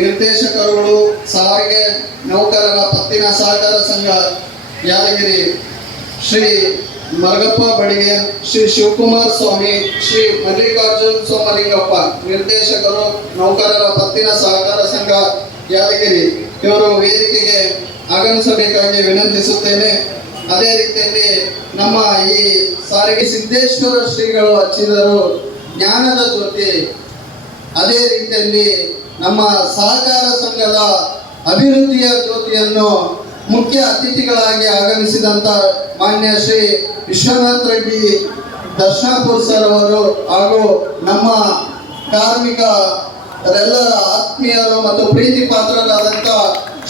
ನಿರ್ದೇಶಕರುಗಳು ಸಾರಿಗೆ ನೌಕರರ ಪತ್ತಿನ ಸಹಕಾರ ಸಂಘ ಯಾದಗಿರಿ ಶ್ರೀ ಮರಗಪ್ಪ ಬಡಿಗೆ ಶ್ರೀ ಶಿವಕುಮಾರ್ ಸ್ವಾಮಿ, ಶ್ರೀ ಮಲ್ಲಿಕಾರ್ಜುನ್ ಸೋಮಲಿಂಗಪ್ಪ, ನಿರ್ದೇಶಕರು, ನೌಕರರ ಪತ್ತಿನ ಸಹಕಾರ ಸಂಘ ಯಾದಗಿರಿ. ಇವರು ವೇದಿಕೆಗೆ ಆಗಮಿಸಬೇಕಾಗಿ ವಿನಂತಿಸುತ್ತೇನೆ. ಅದೇ ರೀತಿಯಲ್ಲಿ ನಮ್ಮ ಈ ಸಾರಿಗೆ ಸಿದ್ದೇಶ್ವರ ಶ್ರೀಗಳು ಹಚ್ಚಿದರು ಜ್ಞಾನದ ಜೊತೆ ಅದೇ ರೀತಿಯಲ್ಲಿ ನಮ್ಮ ಸಹಕಾರ ಸಂಘದ ಅಭಿವೃದ್ಧಿಯ ಜ್ಯೋತಿಯನ್ನು ಮುಖ್ಯ ಅತಿಥಿಗಳಾಗಿ ಆಗಮಿಸಿದಂತ ಮಾನ್ಯ ಶ್ರೀ ವಿಶ್ವನಾಥ್ ರೆಡ್ಡಿ ದರ್ಶನಾಪುರ್ ಸರ್ ಅವರು ಹಾಗೂ ನಮ್ಮ ಕಾರ್ಮಿಕರೆಲ್ಲರ ಆತ್ಮೀಯರು ಮತ್ತು ಪ್ರೀತಿ ಪಾತ್ರರಾದಂಥ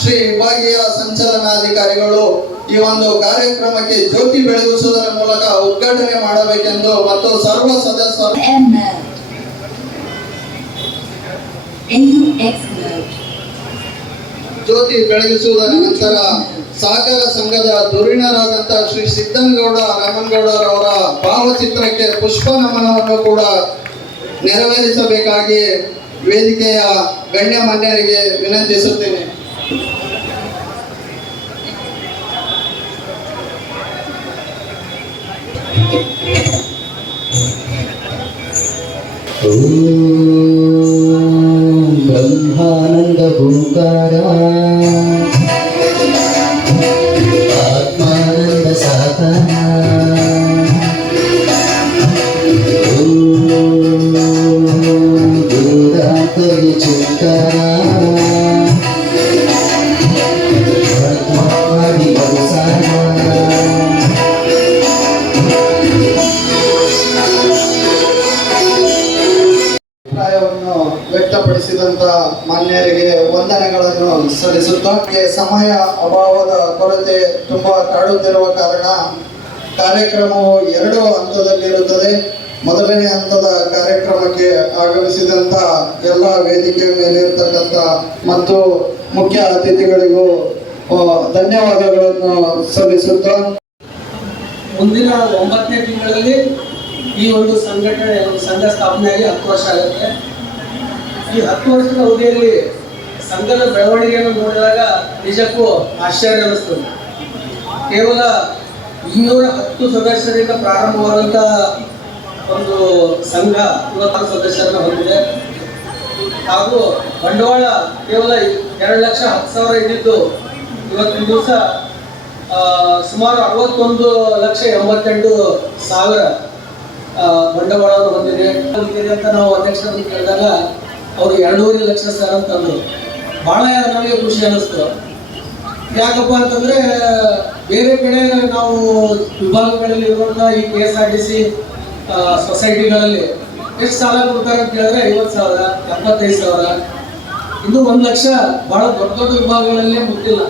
ಶ್ರೀ ವಿಭಾಗೀಯ ಸಂಚಲನಾಧಿಕಾರಿಗಳು ಈ ಒಂದು ಕಾರ್ಯಕ್ರಮಕ್ಕೆ ಜ್ಯೋತಿ ಬೆಳಗಿಸುವುದರ ಮೂಲಕ ಉದ್ಘಾಟನೆ ಮಾಡಬೇಕೆಂದು ಮತ್ತು ಸರ್ವ ಸದಸ್ಯರು AUX ಜ್ಯೋತಿ ಬೆಳಗಿಸುವುದರ ನಂತರ ಸಹಕಾರ ಸಂಘದ ಧುರೀಣರಾದಂತಹ ಶ್ರೀ ಸಿದ್ದನಗೌಡ ರಾಮನಗೌಡರವರ ಭಾವಚಿತ್ರಕ್ಕೆ ಪುಷ್ಪ ನಮನವನ್ನು ಕೂಡ ನೆರವೇರಿಸಬೇಕಾಗಿ ವೇದಿಕೆಯ ಗಣ್ಯ ಗಣ್ಯಮಾನ್ಯರಿಗೆ ವಿನಂತಿಸುತ್ತೇನೆ. ब्रह्मानन्द ओङ्कारा आत्मानन्द साधना ॐ दुरात्मविचिन्तारा ಸಲ್ಲಿಸುತ್ತಾ ಸಮಯ ಅಭಾವದ ಕೊರತೆ ತುಂಬಾ ಕಾಡುತ್ತಿರುವ ಕಾರಣ ಕಾರ್ಯಕ್ರಮವು ಎರಡು ಹಂತದಲ್ಲಿರುತ್ತದೆ. ಮೊದಲನೇ ಹಂತದ ಕಾರ್ಯಕ್ರಮಕ್ಕೆ ಆಗಮಿಸಿದಂತ ಎಲ್ಲ ವೇದಿಕೆ ಮೇಲೆ ಇರತಕ್ಕಂತ ಮತ್ತು ಮುಖ್ಯ ಅತಿಥಿಗಳಿಗೂ ಧನ್ಯವಾದಗಳನ್ನು ಸಲ್ಲಿಸುತ್ತಾ. ಮುಂದಿನ ಒಂಬತ್ತನೇ ತಿಂಗಳಲ್ಲಿ ಈ ಒಂದು ಸಂಘಟನೆ ಸಂಘ ಸ್ಥಾಪನೆಯಾಗಿ ಹತ್ತು ವರ್ಷ ಆಗುತ್ತೆ. ಈ ಹತ್ತು ವರ್ಷದ ಅವಧಿಯಲ್ಲಿ ಸಂಘದ ಬೆಳವಣಿಗೆಯನ್ನು ನೋಡಿದಾಗ ನಿಜಕ್ಕೂ ಆಶ್ಚರ್ಯ ಅನ್ನಿಸ್ತದೆ. ಕೇವಲ ಇನ್ನೂರ ಹತ್ತು ಸದಸ್ಯರಿಂದ ಪ್ರಾರಂಭವಾದಂಥ ಒಂದು ಸಂಘ ಸದಸ್ಯರನ್ನು ಹೊಂದಿದೆ. ಹಾಗೂ ಬಂಡವಾಳ ಕೇವಲ ಎರಡು ಲಕ್ಷ ಹತ್ತು ಸಾವಿರ ಇದ್ದಿದ್ದು ಇವತ್ತಿನ ದಿವಸ ಸುಮಾರು ಅರವತ್ತೊಂದು ಲಕ್ಷ ಎಂಬತ್ತೆಂಟು ಸಾವಿರ ಬಂಡವಾಳವನ್ನು ಹೊಂದಿದೆ. ಅಂತ ನಾವು ಅಧ್ಯಕ್ಷರನ್ನು ಕೇಳಿದಾಗ ಅವರು ಎರಡೂವರೆ ಲಕ್ಷ ಸರ್ ಅಂತಂದ್ರು ಭಾಳ ನಮಗೆ ಖುಷಿ ಅನ್ನಿಸ್ತು ಯಾಕಪ್ಪ ಅಂತಂದ್ರೆ, ಬೇರೆ ಕಡೆ ನಾವು ವಿಭಾಗಗಳಲ್ಲಿ ಇರುವಂತಹ ಈ K S R T C ಸೊಸೈಟಿಗಳಲ್ಲಿ ಎಷ್ಟು ಸಾಲ ಕೊಡ್ತಾರೆ ಅಂತ ಹೇಳಿದ್ರೆ ಐವತ್ತು ಸಾವಿರ, ಎಪ್ಪತ್ತೈದು ಸಾವಿರ. ಇದು ಒಂದು ಲಕ್ಷ ಬಹಳ ದೊಡ್ಡ ದೊಡ್ಡ ವಿಭಾಗಗಳಲ್ಲಿ ಮುಟ್ಟಿಲ್ಲ.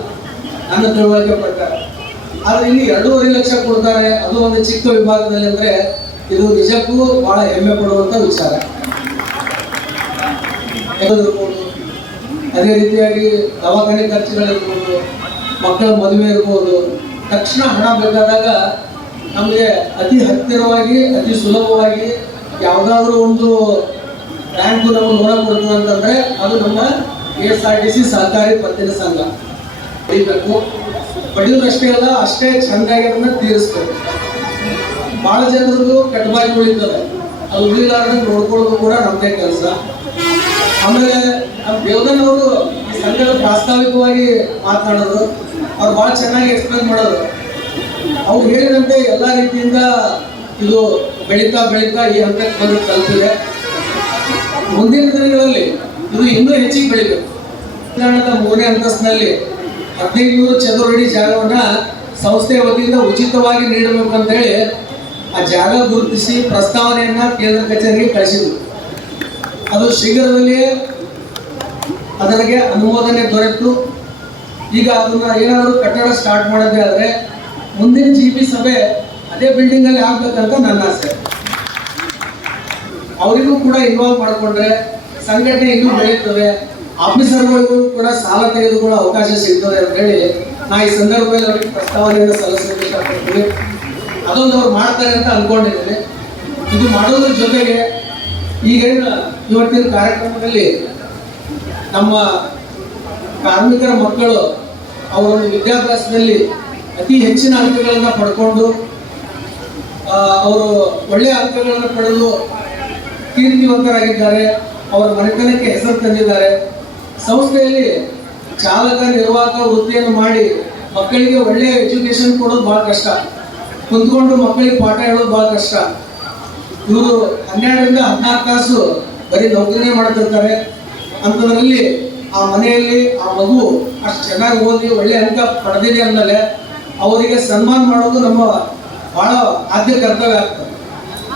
ನನ್ನ ತಿಳುವಳಿಕೆ ಪ್ರಕಾರ. ಆದ್ರೆ ಇಲ್ಲಿ ಎರಡೂವರೆ ಲಕ್ಷ ಕೊಡ್ತಾರೆ. ಅದು ಒಂದು ಚಿಕ್ಕ ವಿಭಾಗದಲ್ಲಿ ಅಂದ್ರೆ ಇದು ನಿಜಕ್ಕೂ ಬಹಳ ಹೆಮ್ಮೆ ಪಡುವಂತ ವಿಚಾರ. ಅದೇ ರೀತಿಯಾಗಿ ದವಾಖಾನೆ ಖರ್ಚುಗಳಿರ್ಬೋದು ಮಕ್ಕಳ ಮದುವೆ ಇರ್ಬೋದು, ತಕ್ಷಣ ಹಣ ಬೇಕಾದಾಗ ನಮಗೆ ಅತಿ ಹತ್ತಿರವಾಗಿ, ಅತಿ ಸುಲಭವಾಗಿ ಯಾವುದಾದ್ರೂ ಒಂದು ಬ್ಯಾಂಕು ನಮಗೆ ಲೋನ ಕೊಡ್ತದೆ ಅಂತಂದ್ರೆ ಅದು ನಮ್ಮ K S R T C ಸಹಕಾರಿ ಪತ್ತಿನ ಸಂಘ. ಪಡಿಬೇಕು. ಪಡೆಯೋದಷ್ಟೇ ಅಲ್ಲ, ಅಷ್ಟೇ ಚೆಂದಾಗಿ ಅದನ್ನ ತೀರಿಸ್ಬೇಕು. ಬಹಳ ಜನರಿಗೂ ಕಟ್ಬಾಯಿ ಉಳಿತದೆ. ಅದು ಉಳಿಲಾರ್ದಂಗೆ ನೋಡ್ಕೊಳ್ಳೋದು ಕೂಡ ನಮ್ಮದೇ ಕೆಲಸ. ಆಮೇಲೆ ಅವರು ಸಂಘದ ಪ್ರಾಸ್ತಾವಿಕವಾಗಿ ಮಾತನಾಡೋದು. ಅವ್ರು ಬಹಳ ಚೆನ್ನಾಗಿ ಎಕ್ಸ್ಪ್ಲೇನ್ ಮಾಡೋದು. ಅವ್ರು ಹೇಳಿದಂತೆ ಎಲ್ಲ ರೀತಿಯಿಂದ ಇದು ಬೆಳೀತಾ ಬೆಳೀತಾ ಈ ಹಂತಕ್ಕೆ ಬಂದು ತಲುಪಿದೆ. ಮುಂದಿನ ದಿನಗಳಲ್ಲಿ ಇದು ಇನ್ನೂ ಹೆಚ್ಚಿಗೆ ಬೆಳಿಬೇಕು. ಮೂರನೇ ಅಂತಸ್ತಿನಲ್ಲಿ ಹದಿನೈದು ನೂರು ಚದುರು ಅಡಿ ಜಾಗವನ್ನ ಸಂಸ್ಥೆಯ ವತಿಯಿಂದ ಉಚಿತವಾಗಿ ನೀಡಬೇಕು ಅಂತ ಹೇಳಿ ಆ ಜಾಗ ಗುರುತಿಸಿ ಪ್ರಸ್ತಾವನೆಯನ್ನ ಕೇಂದ್ರ ಕಚೇರಿಗೆ ಕಳಿಸಿದ್ರು. ಅದು ಶೀಘ್ರದಲ್ಲಿಯೇ ಅದರಿಗೆ ಅನುಮೋದನೆ ದೊರೆತು. ಈಗ ಅದನ್ನ ಏನಾದರೂ ಕಟ್ಟಡ ಸ್ಟಾರ್ಟ್ ಮಾಡೋದೇ ಆದ್ರೆ ಮುಂದಿನ ಜಿ ಪಿ ಸಭೆ ಅದೇ ಬಿಲ್ಡಿಂಗ್ ಅಲ್ಲಿ ಆಗ್ಬೇಕಂತ ನನ್ನ ಆಸೆ. ಅವರಿಗೂ ಕೂಡ ಇನ್ವಾಲ್ವ್ ಮಾಡಿಕೊಂಡ್ರೆ ಸಂಘಟನೆ ಇನ್ನೂ ಬೆಳೆಯುತ್ತದೆ. ಆಫೀಸರ್ಗಳಿಗೂ ಕೂಡ ಸಾಲ ತೆಗೆದುಕೊಳ್ಳೋ ಅವಕಾಶ ಸಿಗ್ತದೆ ಅಂತ ಹೇಳಿ ನಾ ಈ ಸಂದರ್ಭದಲ್ಲಿ ಅವರಿಗೆ ಪ್ರಸ್ತಾವನೆಯನ್ನು ಸಲ್ಲಿಸಲಿಕ್ಕೆ ಇಷ್ಟಪಡ್ತೀನಿ. ಅದೊಂದು ಅವ್ರು ಮಾಡ್ತಾರೆ ಅಂತ ಅನ್ಕೊಂಡಿದ್ದೀನಿ. ಇದು ಮಾಡೋದ್ರ ಜೊತೆಗೆ ಈಗೇನು ಇವತ್ತಿನ ಕಾರ್ಯಕ್ರಮದಲ್ಲಿ ನಮ್ಮ ಕಾರ್ಮಿಕರ ಮಕ್ಕಳು ಅವರ ವಿದ್ಯಾಭ್ಯಾಸದಲ್ಲಿ ಅತಿ ಹೆಚ್ಚಿನ ಅಂಕಗಳನ್ನು ಪಡ್ಕೊಂಡು ಅವರು ಒಳ್ಳೆಯ ಅಂಕಗಳನ್ನು ಪಡೆದು ಕೀರ್ತಿವಂತರಾಗಿದ್ದಾರೆ. ಅವರ ಮನೆತನಕ್ಕೆ ಹೆಸರು ತಂದಿದ್ದಾರೆ. ಸಂಸ್ಥೆಯಲ್ಲಿ ಚಾಲಕ, ನಿರ್ವಾಹಕ ವೃತ್ತಿಯನ್ನು ಮಾಡಿ ಮಕ್ಕಳಿಗೆ ಒಳ್ಳೆಯ ಎಜುಕೇಶನ್ ಕೊಡೋದು ಭಾಳ ಕಷ್ಟ. ಕುಂತ್ಕೊಂಡು ಮಕ್ಕಳಿಗೆ ಪಾಠ ಹೇಳೋದು ಭಾಳ ಕಷ್ಟ. ಇವರು ಹನ್ನೆರಡರಿಂದ ಹದಿನಾಲ್ಕು ತಾಸು ಬರೀ ನೌಕರಿನೇ ಮಾಡ್ತಿರ್ತಾರೆ. ಅಂಥದ್ರಲ್ಲಿ ಆ ಮನೆಯಲ್ಲಿ ಆ ಮಗು ಅಷ್ಟು ಚೆನ್ನಾಗಿ ಓದಿ ಒಳ್ಳೆ ಅಂಕ ಪಡೆದಿದೆ ಅಂದಮೇಲೆ ಅವರಿಗೆ ಸನ್ಮಾನ ಮಾಡೋದು ನಮ್ಮ ಬಹಳ ಆದ್ಯ ಕರ್ತವ್ಯ ಆಗ್ತದೆ.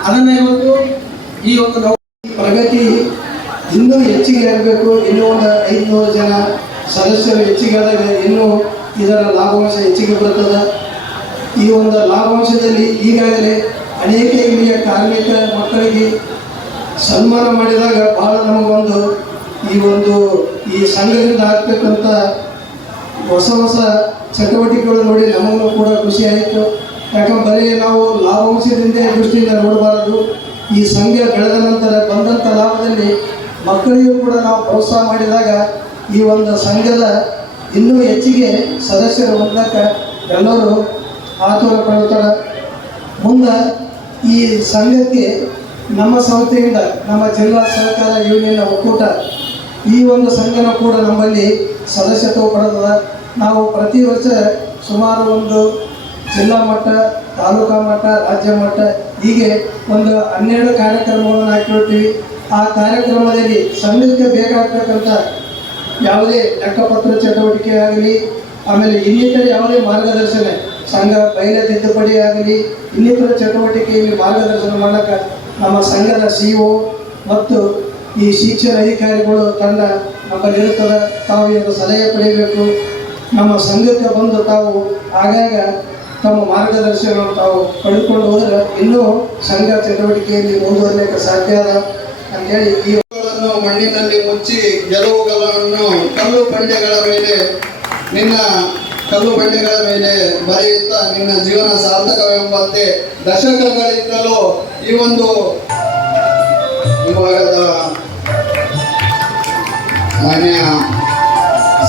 ಅದನ್ನ ಇವತ್ತು ಈ ಒಂದು ನಾವು ಪ್ರಗತಿ ಇನ್ನೂ ಹೆಚ್ಚಿಗೆ ಆಗಬೇಕು, ಇನ್ನೂ ಒಂದು ಐದುನೂರು ಜನ ಸದಸ್ಯರು ಹೆಚ್ಚಿಗೆ ಆದಾಗ ಇನ್ನೂ ಇದರ ಲಾಭಾಂಶ ಹೆಚ್ಚಿಗೆ ಬರ್ತದೆ. ಈ ಒಂದು ಲಾಭಾಂಶದಲ್ಲಿ ಈಗಾಗಲೇ ಅನೇಕ ಇಲ್ಲಿಯ ಕಾರ್ಮಿಕ ಮಕ್ಕಳಿಗೆ ಸನ್ಮಾನ ಮಾಡಿದಾಗ ಬಹಳ ನಮಗೊಂದು ಈ ಒಂದು ಈ ಸಂಘದಿಂದ ಆಗ್ತಕ್ಕಂಥ ಹೊಸ ಹೊಸ ಚಟುವಟಿಕೆಗಳು ನೋಡಿ ನಮಗೂ ಕೂಡ ಖುಷಿ ಆಯಿತು. ಯಾಕಂದ್ರೆ ಬರೀ ನಾವು ಲಾಭಾಂಶದಿಂದ ದೃಷ್ಟಿಯಿಂದ ನೋಡಬಾರದು. ಈ ಸಂಘ ಬೆಳೆದ ನಂತರ ಬಂದಂಥ ಲಾಭದಲ್ಲಿ ಮಕ್ಕಳಿಗೂ ಕೂಡ ನಾವು ಪ್ರೋತ್ಸಾಹ ಮಾಡಿದಾಗ ಈ ಒಂದು ಸಂಘದ ಇನ್ನೂ ಹೆಚ್ಚಿಗೆ ಸದಸ್ಯರು ಬಂದಾಗ ಎಲ್ಲರೂ ಆತುರ ಪಡುತ್ತಾರೆ. ಮುಂದೆ ಈ ಸಂಘಕ್ಕೆ ನಮ್ಮ ಸಂಸ್ಥೆಯಿಂದ ನಮ್ಮ ಜಿಲ್ಲಾ ಸಹಕಾರ ಯೂನಿಯನ್ ಒಕ್ಕೂಟ ಈ ಒಂದು ಸಂಘನ ಕೂಡ ನಮ್ಮಲ್ಲಿ ಸದಸ್ಯತ್ವ ಪಡೆದದ. ನಾವು ಪ್ರತಿ ವರ್ಷ ಸುಮಾರು ಒಂದು ಜಿಲ್ಲಾ ಮಟ್ಟ, ತಾಲೂಕಾ ಮಟ್ಟ, ರಾಜ್ಯ ಮಟ್ಟ ಹೀಗೆ ಒಂದು ಹನ್ನೆರಡು ಕಾರ್ಯಕ್ರಮಗಳನ್ನು ಹಾಕಿರ್ತೀವಿ ಆ ಕಾರ್ಯಕ್ರಮದಲ್ಲಿ ಸಂಘಕ್ಕೆ ಬೇಕಾಗ್ತಕ್ಕಂಥ ಯಾವುದೇ ಲೆಕ್ಕಪತ್ರ ಚಟುವಟಿಕೆ ಆಗಲಿ, ಆಮೇಲೆ ಇನ್ನಿತರ ಯಾವುದೇ ಮಾರ್ಗದರ್ಶನ, ಸಂಘ ಬೈಲ ತಿದ್ದುಪಡಿ ಆಗಲಿ, ಇನ್ನಿತರ ಚಟುವಟಿಕೆಯಲ್ಲಿ ಮಾರ್ಗದರ್ಶನ ಮಾಡಕ್ಕೆ ನಮ್ಮ ಸಂಘದ ಸಿ ಮತ್ತು ಈ ಶಿಕ್ಷಣ ಅಧಿಕಾರಿಗಳು ತಂಡ ನಮ್ಮಲ್ಲಿ ಇರುತ್ತದೆ ತಾವು ಇದನ್ನು ಸಲಹೆ ಪಡೆಯಬೇಕು. ನಮ್ಮ ಸಂಘಕ್ಕೆ ಬಂದು ತಾವು ಆಗಾಗ ತಮ್ಮ ಮಾರ್ಗದರ್ಶನ ತಾವು ಪಡೆದುಕೊಂಡು ಹೋದರೆ ಇನ್ನೂ ಸಂಘ ಚಟುವಟಿಕೆಯಲ್ಲಿ ಮುಂದುವರಲಿಕ್ಕೆ ಸಾಧ್ಯ ಅದ ಅಂತೇಳಿ ಈ ಮಣ್ಣಿನಲ್ಲಿ ಮುಚ್ಚಿ ಗೆಲುವುಗಳನ್ನು ಕಲ್ಲು ಬಂಡೆಗಳ ಮೇಲೆ ನಿನ್ನ ಕಲ್ಲು ಬಂಡೆಗಳ ಮೇಲೆ ಬರೆಯುತ್ತಾ ನಿನ್ನ ಜೀವನ ಸಾರ್ಥಕವೆಂಬಂತೆ ದಶಕಗಳಿಂದಲೂ ಈ ಒಂದು ವಿಭಾಗದ ಮಾನ್ಯ